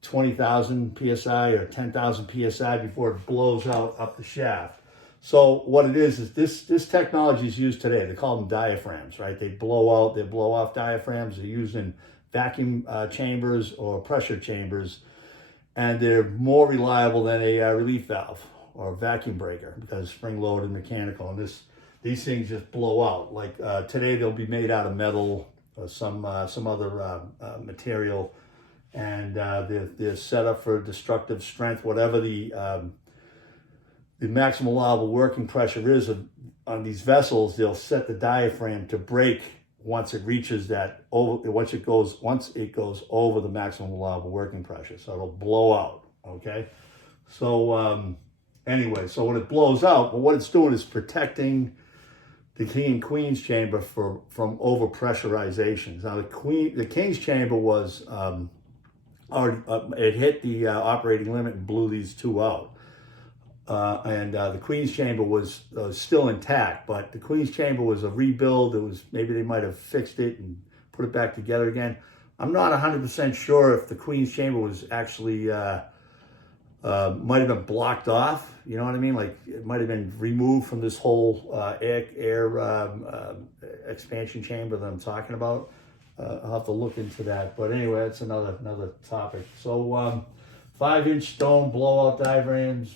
20,000 psi or 10,000 psi before it blows out up the shaft. So what it is this technology is used today. They call them diaphragms, right? They blow off diaphragms. They're used in vacuum chambers or pressure chambers, and they're more reliable than a relief valve or a vacuum breaker because spring loaded mechanical. And these things just blow out. Like today, they'll be made out of metal or some other material, and they're set up for destructive strength, whatever the maximum allowable working pressure is on these vessels. They'll set the diaphragm to break once it reaches once it goes over the maximum allowable working pressure. So it'll blow out. Okay. So anyway, so when it blows out, well, what it's doing is protecting the King and Queen's chamber from over pressurizations. Now the King's chamber was it hit the operating limit and blew these two out. And the Queen's chamber was still intact, but the Queen's chamber was a rebuild. Maybe they might have fixed it and put it back together again. I'm not 100% sure if the Queen's chamber was actually might have been blocked off. You know what I mean? Like it might have been removed from this whole air expansion chamber that I'm talking about. I'll have to look into that. But anyway, that's another topic. So 5-inch stone blowout diaphragms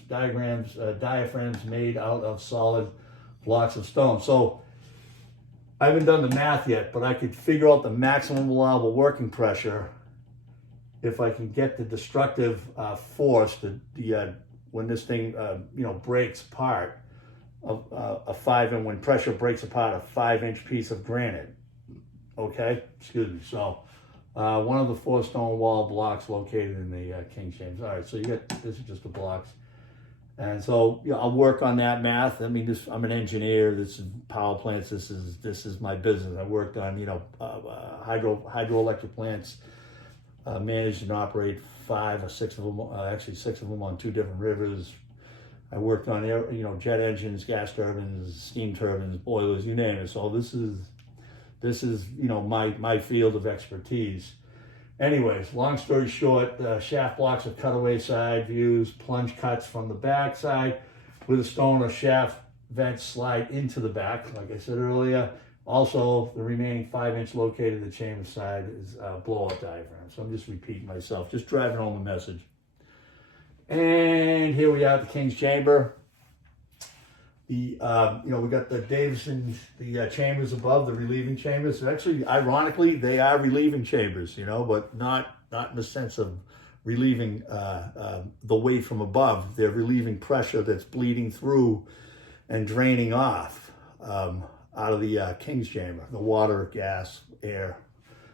made out of solid blocks of stone. So I haven't done the math yet, but I could figure out the maximum allowable working pressure if I can get the destructive force, when this thing breaks apart, when pressure breaks apart a 5-inch piece of granite. Okay, excuse me. So one of the 4 stone wall blocks located in the King James. All right, so this is just the blocks. And so I'll work on that math. I mean, I'm an engineer. This is power plants. This is my business. I worked on hydroelectric plants, managed and operate 5 or 6 of them. Actually 6 of them on 2 different rivers. I worked on jet engines, gas turbines, steam turbines, boilers, you name it. So this is my field of expertise. Anyways, long story short, shaft blocks are cutaway side views, plunge cuts from the back side with a stone or shaft vents slide into the back, like I said earlier. Also, the remaining 5-inch located in the chamber side is blowout diaphragm. So I'm just repeating myself, just driving home a message. And here we are at the King's chamber. We got the Davison, the chambers above, the relieving chambers. Actually, ironically, they are relieving chambers, but not in the sense of relieving the weight from above. They're relieving pressure that's bleeding through and draining off out of the King's chamber, the water, gas, air,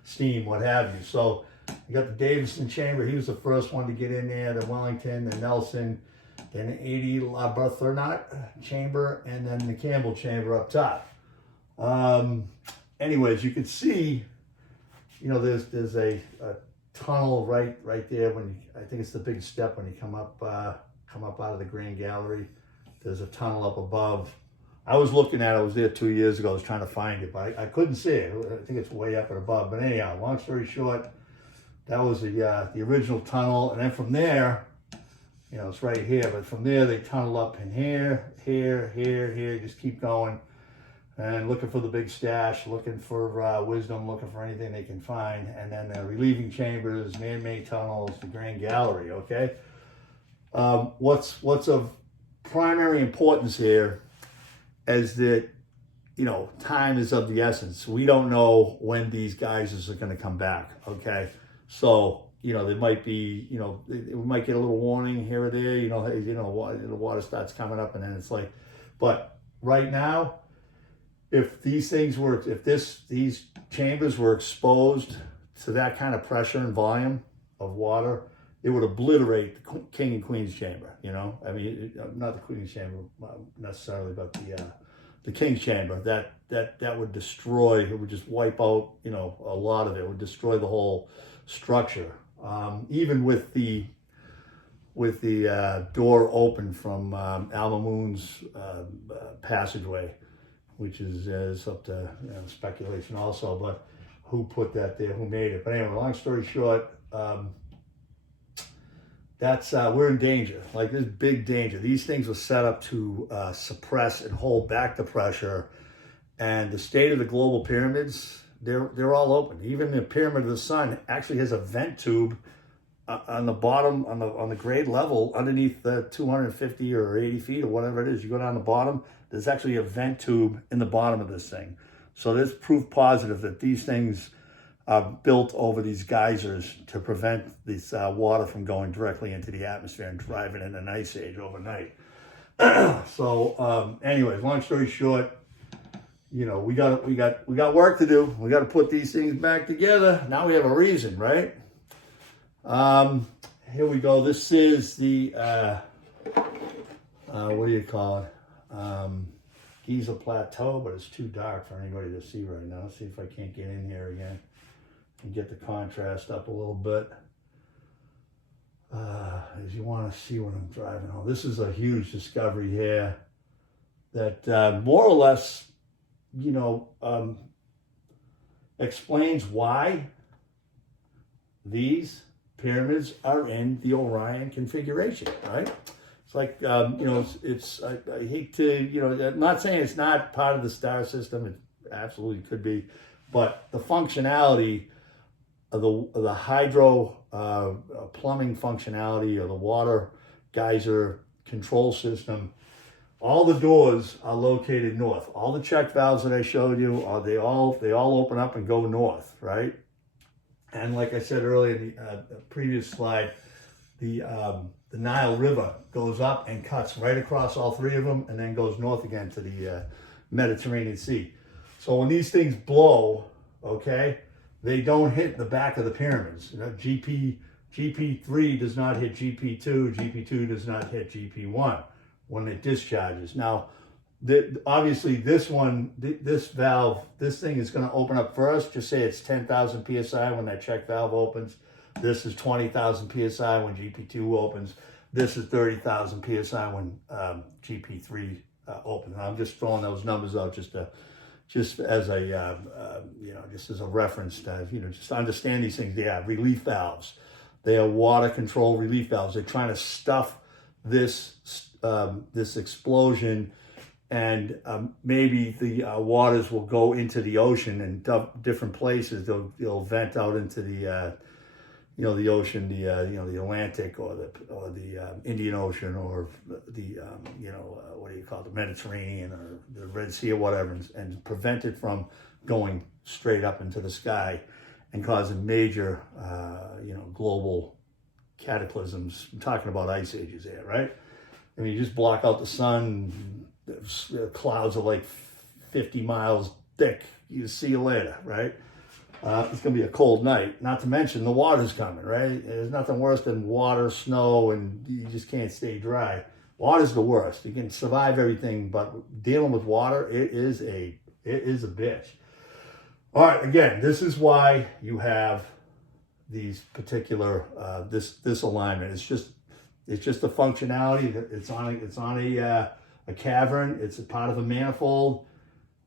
steam, what have you. So you got the Davison chamber. He was the first one to get in there, the Wellington, the Nelson, then the 80 Arbuthnot chamber, and then the Campbell chamber up top. Anyways, you can see, there's a tunnel right there I think it's the big step when you come up out of the Grand Gallery. There's a tunnel up above. I was looking at it. I was there 2 years ago. I was trying to find it, but I couldn't see it. I think it's way up and above. But anyhow, long story short, that was the original tunnel, and then from there, it's right here, but from there they tunnel up in here, just keep going and looking for the big stash, looking for wisdom, looking for anything they can find. And then the relieving chambers, man-made tunnels, the Grand Gallery, okay? What's of primary importance here is that, time is of the essence. We don't know when these geysers are going to come back, okay? So, there might be, we might get a little warning here or there, hey, the water starts coming up, and then it's but right now, if these chambers were exposed to that kind of pressure and volume of water, it would obliterate the king and queen's chamber. You know, I mean, not the queen's chamber necessarily, but the king's chamber. That would destroy. It would just wipe out, you know, a lot of it. It would destroy the whole structure. Even with the door open from Alma Moon's passageway, which is up to, you know, speculation also, but who put that there, who made it. But anyway, long story short, we're in danger. Like, there's big danger. These things were set up to suppress and hold back the pressure. And the state of the global pyramids, they're all open. Even the Pyramid of the Sun actually has a vent tube on the bottom, on the grade level, underneath the 250 or 80 feet or whatever it is. You go down the bottom, there's actually a vent tube in the bottom of this thing. So there's proof positive that these things are built over these geysers to prevent this water from going directly into the atmosphere and driving in an ice age overnight. So anyways, long story short, you know, we got work to do. We got to put these things back together. Now we have a reason, right? Here we go. This is the what do you call it? Giza plateau, but it's too dark for anybody to see right now. Let's see if I can't get in here again and get the contrast up a little bit. As you want to see what I'm driving on. This is a huge discovery here that more or less, you know, explains why these pyramids are in the Orion configuration, right? It's like, you know, I hate to, you know, I'm not saying it's not part of the star system. It absolutely could be, but the functionality of the hydro plumbing functionality or the water geyser control system, all the doors are located north. All the check valves that I showed you, they all open up and go north, right? And like I said earlier in the previous slide, the Nile River goes up and cuts right across all three of them and then goes north again to the Mediterranean Sea. So when these things blow, okay, they don't hit the back of the pyramids. You know, GP3 does not hit GP2, GP2 does not hit GP1 when it discharges. Now, obviously this one, this valve, this thing is going to open up first. Just say it's 10,000 PSI when that check valve opens. This is 20,000 PSI when GP2 opens. This is 30,000 PSI when GP3 opens. And I'm just throwing those numbers out just as a, you know, just as a reference to, you know, just understand these things. They are relief valves. They are water control relief valves. They're trying to stuff this explosion, and maybe the waters will go into the ocean and different places. They'll vent out into the, you know, the ocean, you know, the Atlantic or the Indian Ocean or the you know, what do you call it, the Mediterranean or the Red Sea or whatever, and prevent it from going straight up into the sky and causing major, you know, global cataclysms. I'm talking about ice ages here, right? I mean, you just block out the sun, clouds are like 50 miles thick. You see you later, right? It's going to be a cold night. Not to mention the water's coming, right? There's nothing worse than water, snow, and you just can't stay dry. Water's the worst. You can survive everything, but dealing with water, it is a bitch. All right, again, this is why you have these particular this alignment. It's just a functionality. It's on a cavern. It's a part of a manifold.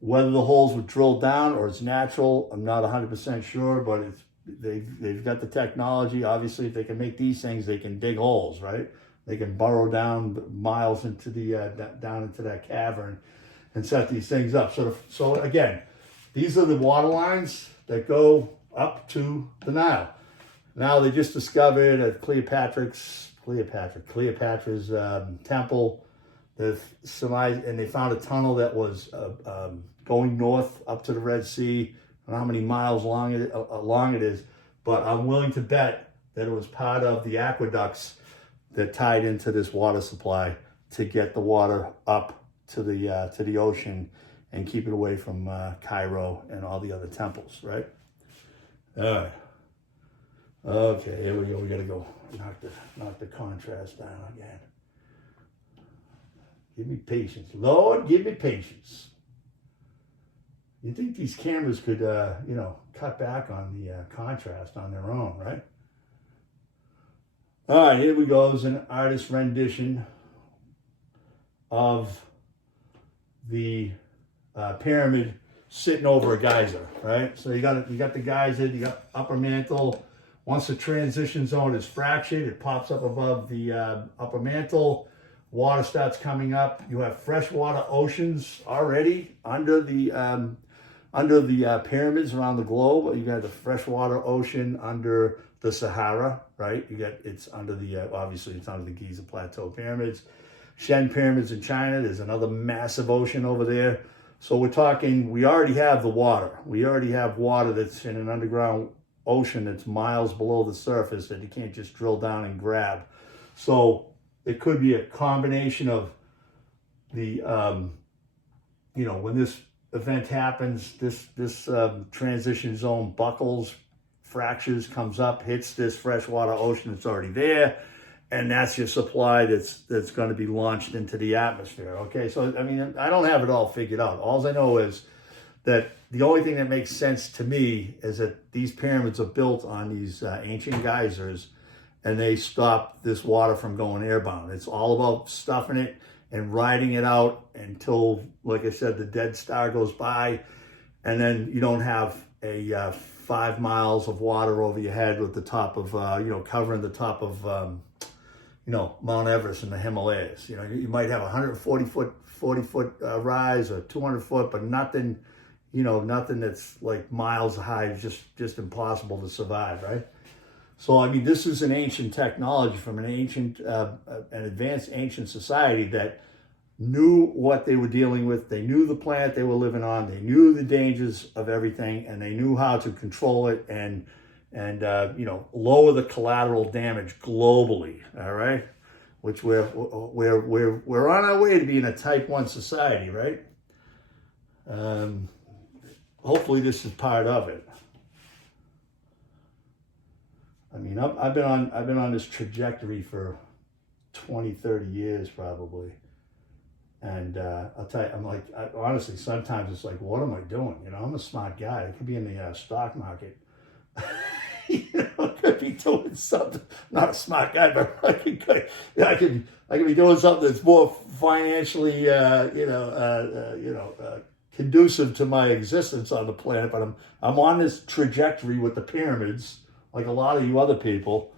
Whether the holes were drilled down or it's natural, I'm not 100% sure, but they've got the technology. Obviously, if they can make these things, they can dig holes, right? They can burrow down miles into the down into that cavern and set these things up. So again, these are the water lines that go up to the Nile. Now they just discovered at Cleopatra's temple. And they found a tunnel that was going north up to the Red Sea. I don't know how many miles long it is, but I'm willing to bet that it was part of the aqueducts that tied into this water supply to get the water up to the ocean and keep it away from Cairo and all the other temples, right? All right. Okay, here we go. We got to go knock the contrast down again. Give me patience. Lord, give me patience. You think these cameras could, cut back on the contrast on their own, right? All right, here we go. It's an artist rendition of the pyramid sitting over a geyser, right? So you got the geyser, you got upper mantle. Once the transition zone is fractured, it pops up above the upper mantle. Water starts coming up. You have freshwater oceans already under the pyramids around the globe. You got the freshwater ocean under the Sahara, right? It's under the obviously it's under the Giza plateau pyramids. Shen pyramids in China. There's another massive ocean over there. So we're talking. We already have the water. We already have water that's in an underground ocean that's miles below the surface that you can't just drill down and grab. So it could be a combination of the, when this event happens, this transition zone buckles, fractures, comes up, hits this freshwater ocean that's already there, and that's your supply that's going to be launched into the atmosphere. Okay, so I mean, I don't have it all figured out. All I know is that the only thing that makes sense to me is that these pyramids are built on these ancient geysers, and they stop this water from going airbound. It's all about stuffing it and riding it out until, like I said, the dead star goes by, and then you don't have a 5 miles of water over your head with the top of, covering the top of, Mount Everest and the Himalayas. You might have 40 foot rise or 200 foot, but nothing that's like miles high. It's just impossible to survive, right? So, I mean, this is an ancient technology from an advanced ancient society that knew what they were dealing with. They knew the planet they were living on. They knew the dangers of everything, and they knew how to control it and lower the collateral damage globally. All right, which we're on our way to being a type 1 society, right? Hopefully, this is part of it. I mean, I've been on this trajectory for 20, 30 years probably. And I'll tell you, honestly, sometimes it's like, what am I doing? I'm a smart guy. I could be in the stock market. I could be doing something. Not a smart guy, but I could be doing something that's more financially, conducive to my existence on the planet. But I'm on this trajectory with the pyramids, like a lot of you other people.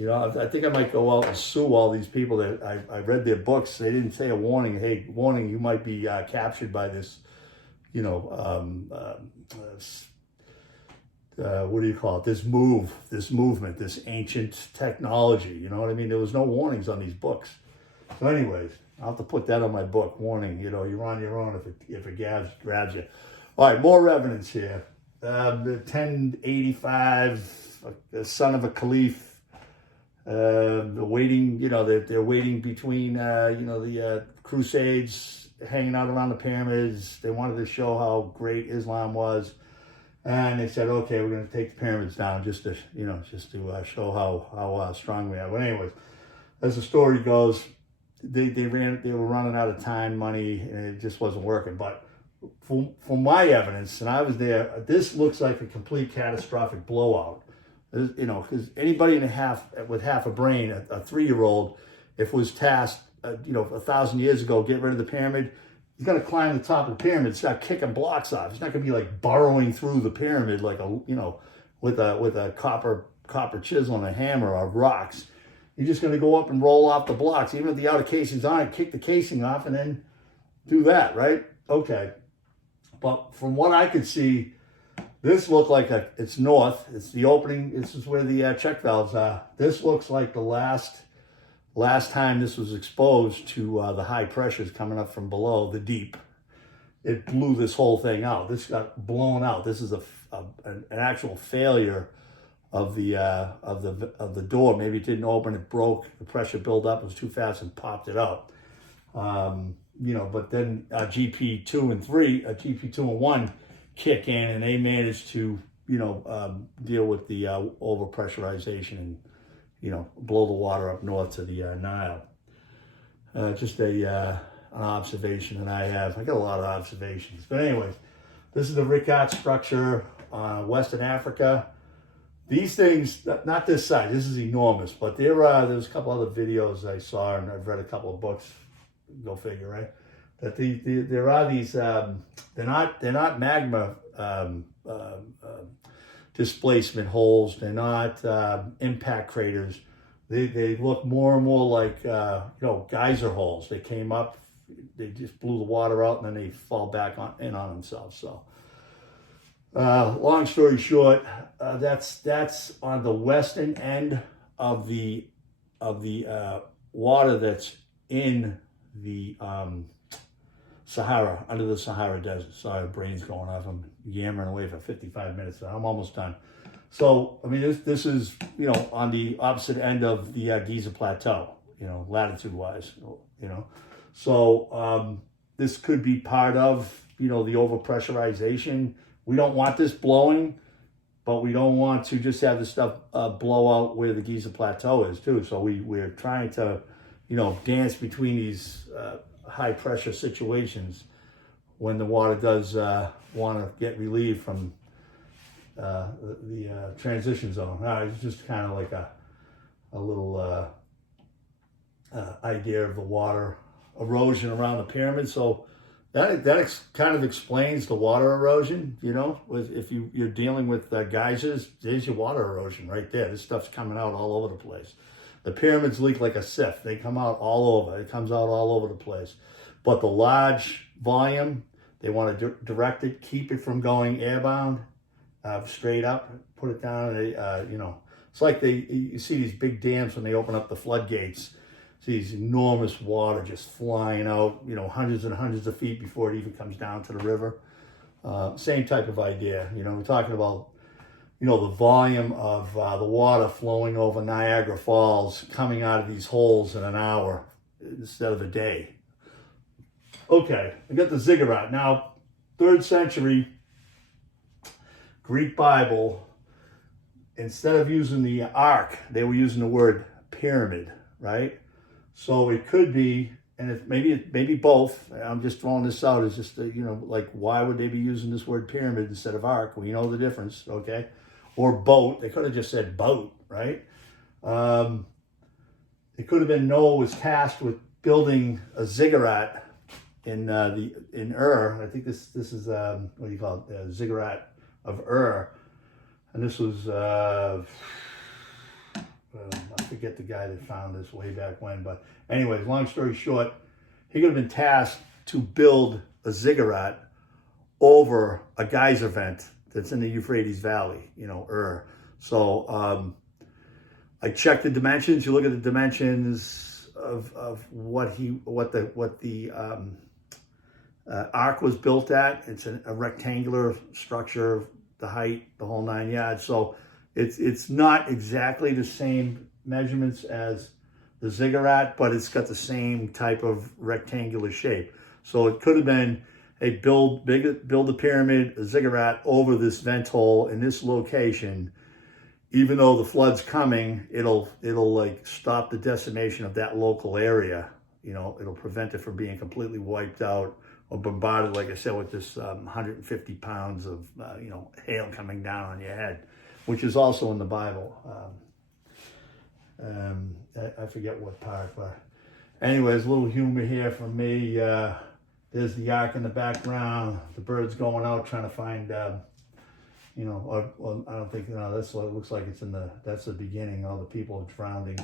I think I might go out and sue all these people that I read their books. They didn't say a warning. Hey, warning, you might be captured by this, what do you call it? This movement, this ancient technology. You know what I mean? There was no warnings on these books. So anyways, I'll have to put that on my book. Warning, you're on your own if it grabs you. All right, more evidence here. The 1085, the son of a caliph. They're waiting, they're waiting between, the Crusades, hanging out around the pyramids. They wanted to show how great Islam was. And they said, okay, we're going to take the pyramids down just to show how strong we are. But anyways, as the story goes, they were running out of time, money, and it just wasn't working. But from my evidence, and I was there, this looks like a complete catastrophic blowout. Because anybody with half a brain, a 3-year-old, if was tasked, 1,000 years ago, get rid of the pyramid, he's going to climb the top of the pyramid, start kicking blocks off. He's not going to be like burrowing through the pyramid like with a copper chisel and a hammer or rocks. You're just going to go up and roll off the blocks, even if the outer casing's on, kick the casing off, and then do that, right? Okay. But from what I could see, this looked like it's north. It's the opening. This is where the check valves are. This looks like the last time this was exposed to the high pressures coming up from below the deep. It blew this whole thing out. This got blown out. This is an actual failure of the door. Maybe it didn't open. It broke. The pressure built up. It was too fast and popped it out. but then GP2 and 3, GP2 and 1 kick in, and they manage to, deal with the overpressurization and, blow the water up north to the Nile. Just an observation that I have. I got a lot of observations. But anyways, this is the Ziggurats structure, Western Africa. These things, not this size, this is enormous, but there's a couple other videos I saw, and I've read a couple of books, go figure, right? That there are these, they're not magma displacement holes, they're not impact craters. They look more and more like, geyser holes. They came up, they just blew the water out, and then they fall back in on themselves. So, long story short, that's on the western end of the water that's in the Sahara, under the Sahara Desert. Sorry, the brain's going off. I'm yammering away for 55 minutes. I'm almost done. So, I mean, this is, on the opposite end of the Giza plateau, latitude-wise, So, this could be part of, the overpressurization. We don't want this blowing, but we don't want to just have this stuff blow out where the Giza plateau is, too. So, we're trying to, dance between these high-pressure situations when the water does want to get relieved from the transition zone. It's just kind of like a little idea of the water erosion around the pyramid. So that kind of explains the water erosion. If you're dealing with geysers, there's your water erosion right there. This stuff's coming out all over the place. The pyramids leak like a sieve. They come out all over. It comes out all over the place. But the large volume, they want to direct it, keep it from going airbound. Straight up, put it down. It's like you see these big dams when they open up the floodgates. See these enormous water just flying out, hundreds and hundreds of feet before it even comes down to the river. Same type of idea. We're talking about, the volume of the water flowing over Niagara Falls coming out of these holes in an hour instead of a day. Okay, I got the Ziggurat. Now, 3rd century Greek Bible, instead of using the ark, they were using the word pyramid, right? So it could be, and maybe both. I'm just throwing this out as just, why would they be using this word pyramid instead of ark? We know the difference, okay? Or boat. They could have just said boat, right? It could have been Noah was tasked with building a ziggurat in Ur. I think this is what do you call it? Ziggurat of Ur, and this was I forget the guy that found this way back when, but anyways, long story short, he could have been tasked to build a ziggurat over a geyser vent that's in the Euphrates Valley, Ur. So I checked the dimensions. You look at the dimensions of what the ark was built at. It's a rectangular structure, the height, the whole 9 yards. So it's not exactly the same measurements as the ziggurat, but it's got the same type of rectangular shape. So it could have been build the pyramid, a ziggurat over this vent hole in this location. Even though the flood's coming, it'll like stop the decimation of that local area. It'll prevent it from being completely wiped out or bombarded, like I said, with this 150 pounds of, hail coming down on your head, which is also in the Bible. I forget what part, but anyways, a little humor here from me. There's the ark in the background, the birds going out trying to find, or I don't think, that's what it looks like. That's the beginning, all the people are drowning.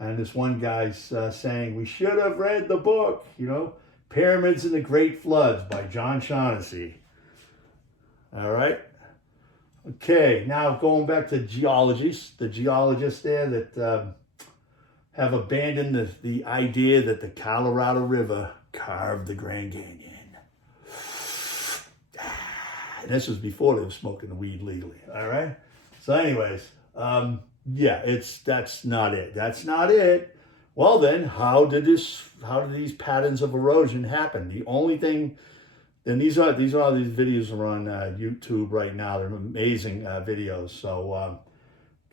And this one guy's saying, we should have read the book, Pyramids and the Great Floods by John Shaughnessy. All right. Okay, now going back to geologists, the geologists there that have abandoned the idea that the Colorado River carved the Grand Canyon. And this was before they were smoking the weed legally. All right. So anyways, that's not it. That's not it. Well, then, how did these patterns of erosion happen? The only thing, and these videos are on YouTube right now. They're amazing videos. So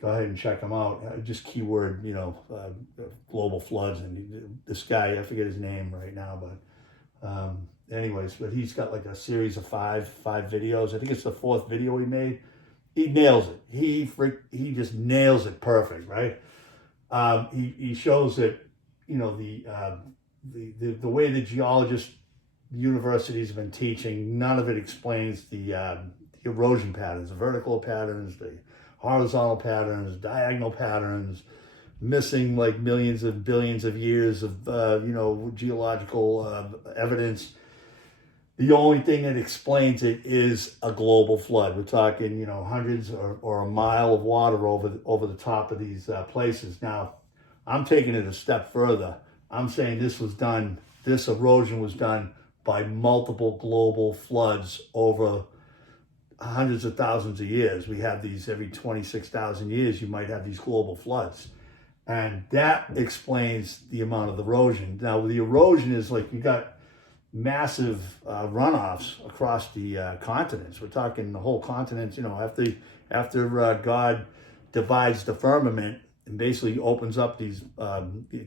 go ahead and check them out. Just keyword, global floods, and this guy, I forget his name right now, but anyways, but he's got like a series of five videos. I think it's the fourth video he made. He nails it. He just nails it perfect, right? He shows that, the way the geologists, universities have been teaching, none of it explains the erosion patterns, the vertical patterns, the horizontal patterns, diagonal patterns, missing like millions and billions of years of geological evidence. The only thing that explains it is a global flood. We're talking, hundreds or a mile of water over the top of these places. Now, I'm taking it a step further. I'm saying this erosion was done by multiple global floods over hundreds of thousands of years. We have these every 26,000 years, you might have these global floods. And that explains the amount of erosion. Now, the erosion is like you got massive runoffs across the continents. We're talking the whole continents, after God divides the and basically opens up these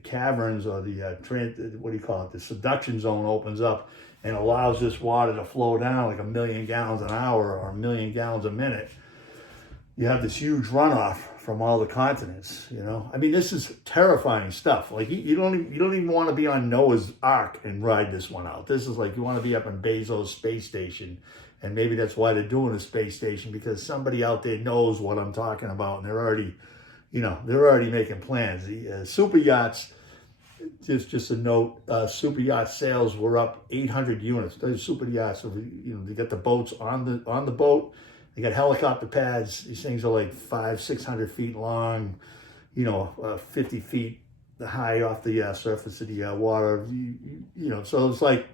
caverns, or the subduction zone opens up and allows this water to flow down like 1 million gallons an hour or 1 million gallons a minute. You have this huge runoff from all the continents, I mean, this is terrifying stuff. Like you don't even want to be on Noah's Ark and ride this one out. This is like you want to be up in Bezos' space station, and maybe that's why they're doing a space station, because somebody out there knows what I'm talking about, and they're already making plans. The super yachts, just a note, super yacht sales were up 800 units. Those super yachts, they got the boats on the boat. They got helicopter pads. These things are like 500-600 feet long, 50 feet high off the surface of the water. So it's like,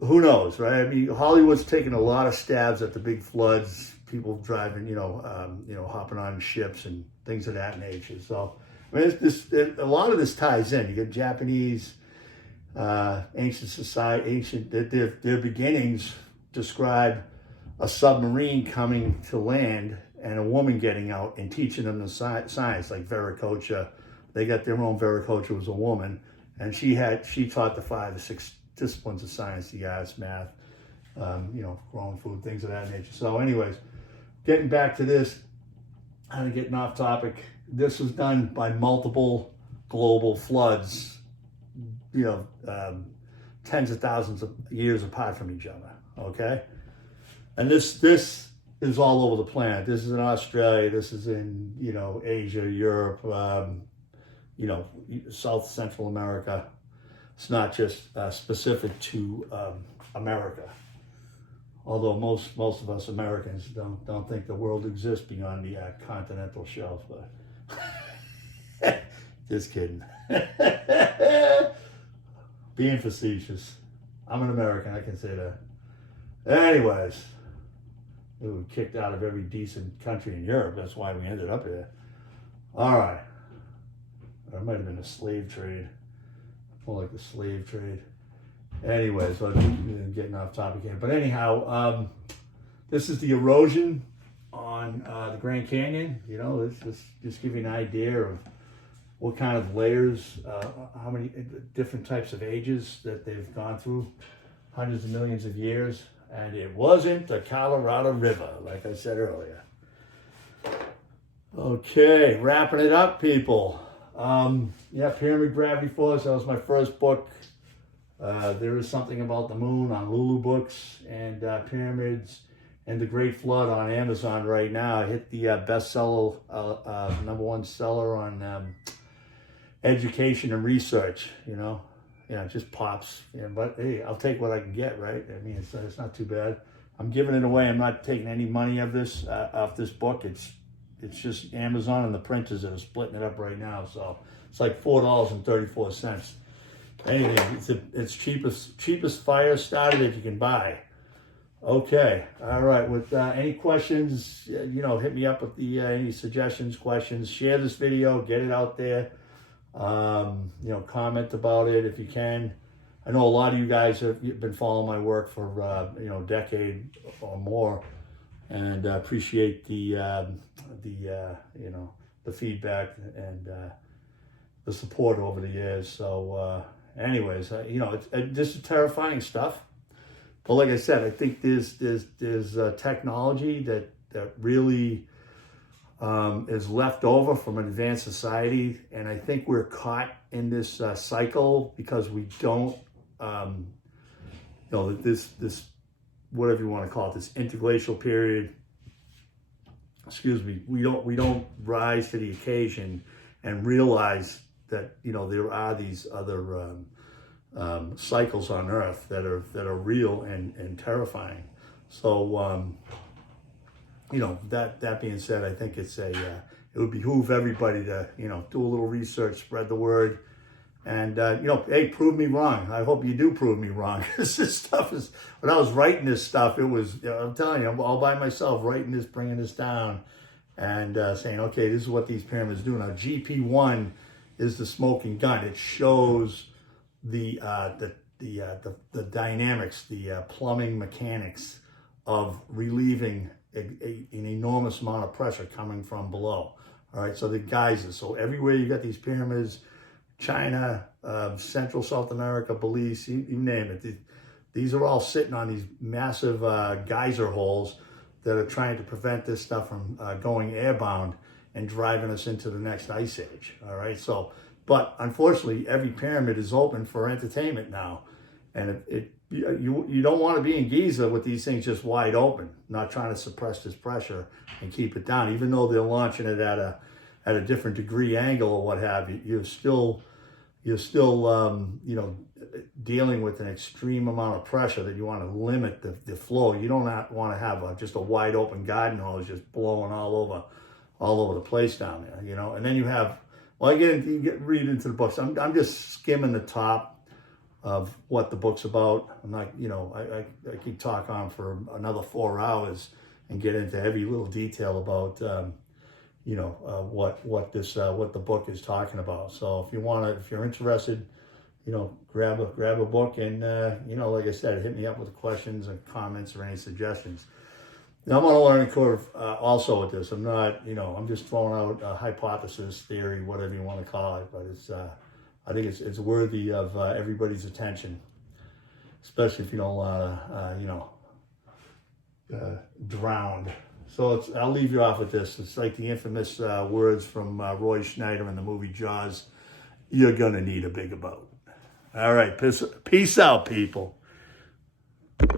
who knows, right? I mean, Hollywood's taking a lot of stabs at the big floods. People driving, hopping on ships and things of that nature. So, I mean, a lot of this ties in. You get Japanese, ancient society, their beginnings describe a submarine coming to land and a woman getting out and teaching them the science, like Viracocha. They got their own. Viracocha was a woman, and she taught the 5 or 6 disciplines of science: the arts, math, growing food, things of that nature. So, anyways, getting back to this, kind of getting off topic. This was done by multiple global floods, tens of thousands of years apart from each other. Okay. And this is all over the planet. This is in Australia. This is in, Asia, Europe, South Central America. It's not just specific to America. Although most of us Americans don't think the world exists beyond the continental shelf. But just kidding. Being facetious. I'm an American. I can say that. Anyways. We were kicked out of every decent country in Europe. That's why we ended up here. All right. Or it might have been a slave trade. More like the slave trade. Anyways, so I'm getting off topic here. But anyhow, this is the erosion on the Grand Canyon. Let's just give you an idea of what kind of layers, how many different types of ages that they've gone through, hundreds of millions of years. And it wasn't the Colorado River, like I said earlier. Okay, wrapping it up, people. Pyramid Gravity Force, that was my first book. There is something about the moon on Lulu Books, and Pyramids and the Great Flood on Amazon right now. I hit the bestseller, #1 seller on education and research, it just pops. But hey, I'll take what I can get, right? I mean, it's not too bad. I'm giving it away. I'm not taking any money of this off this book. It's just Amazon and the printers that are splitting it up right now. So it's like $4.34. Anything, it's cheapest fire starter that you can buy. Okay, all right. With any questions, hit me up with any suggestions, questions. Share this video, get it out there. Comment about it if you can. I know a lot of you guys have been following my work for a decade or more, and appreciate the feedback and the support over the years. So, anyways, this is terrifying stuff. But like I said, I think there's technology that really is left over from an advanced society, and I think we're caught in this cycle because we don't, this whatever you want to call it, this interglacial period. Excuse me. We don't rise to the occasion and realize that there are these other cycles on Earth that are real and terrifying. So that being said, I think it would behoove everybody to do a little research, spread the word, and hey, prove me wrong. I hope you do prove me wrong, because this stuff is, when I was writing this stuff, it was, I'm telling you, I'm all by myself writing this, bringing this down, and saying, okay, this is what these pyramids do. Now GP1 is the smoking gun. It shows the dynamics, the plumbing mechanics of relieving an enormous amount of pressure coming from below. All right, so the geysers. So everywhere you got these pyramids, China, Central South America, Belize, you name it. These are all sitting on these massive geyser holes that are trying to prevent this stuff from going airbound and driving us into the next ice age. All right, so, but unfortunately, every pyramid is open for entertainment now, and you don't want to be in Giza with these things just wide open, not trying to suppress this pressure and keep it down. Even though they're launching it at a different degree angle or what have you, you're still dealing with an extreme amount of pressure that you want to limit the flow. You don't want to have just a wide open garden hose just blowing all over the place down there, And then you have, well, read into the books. I'm just skimming the top of what the book's about. I'm not, I could talk on for another 4 hours and get into every little detail about, what the book is talking about. So if you're interested, grab a book and, like I said, hit me up with questions and comments or any suggestions. Now, I'm on a learning curve also with this. I'm not, I'm just throwing out a hypothesis, theory, whatever you want to call it, but it's, I think it's worthy of everybody's attention, especially if you don't drown. So I'll leave you off with this. It's like the infamous words from Roy Schneider in the movie Jaws: "You're gonna need a bigger boat." All right, peace out, people.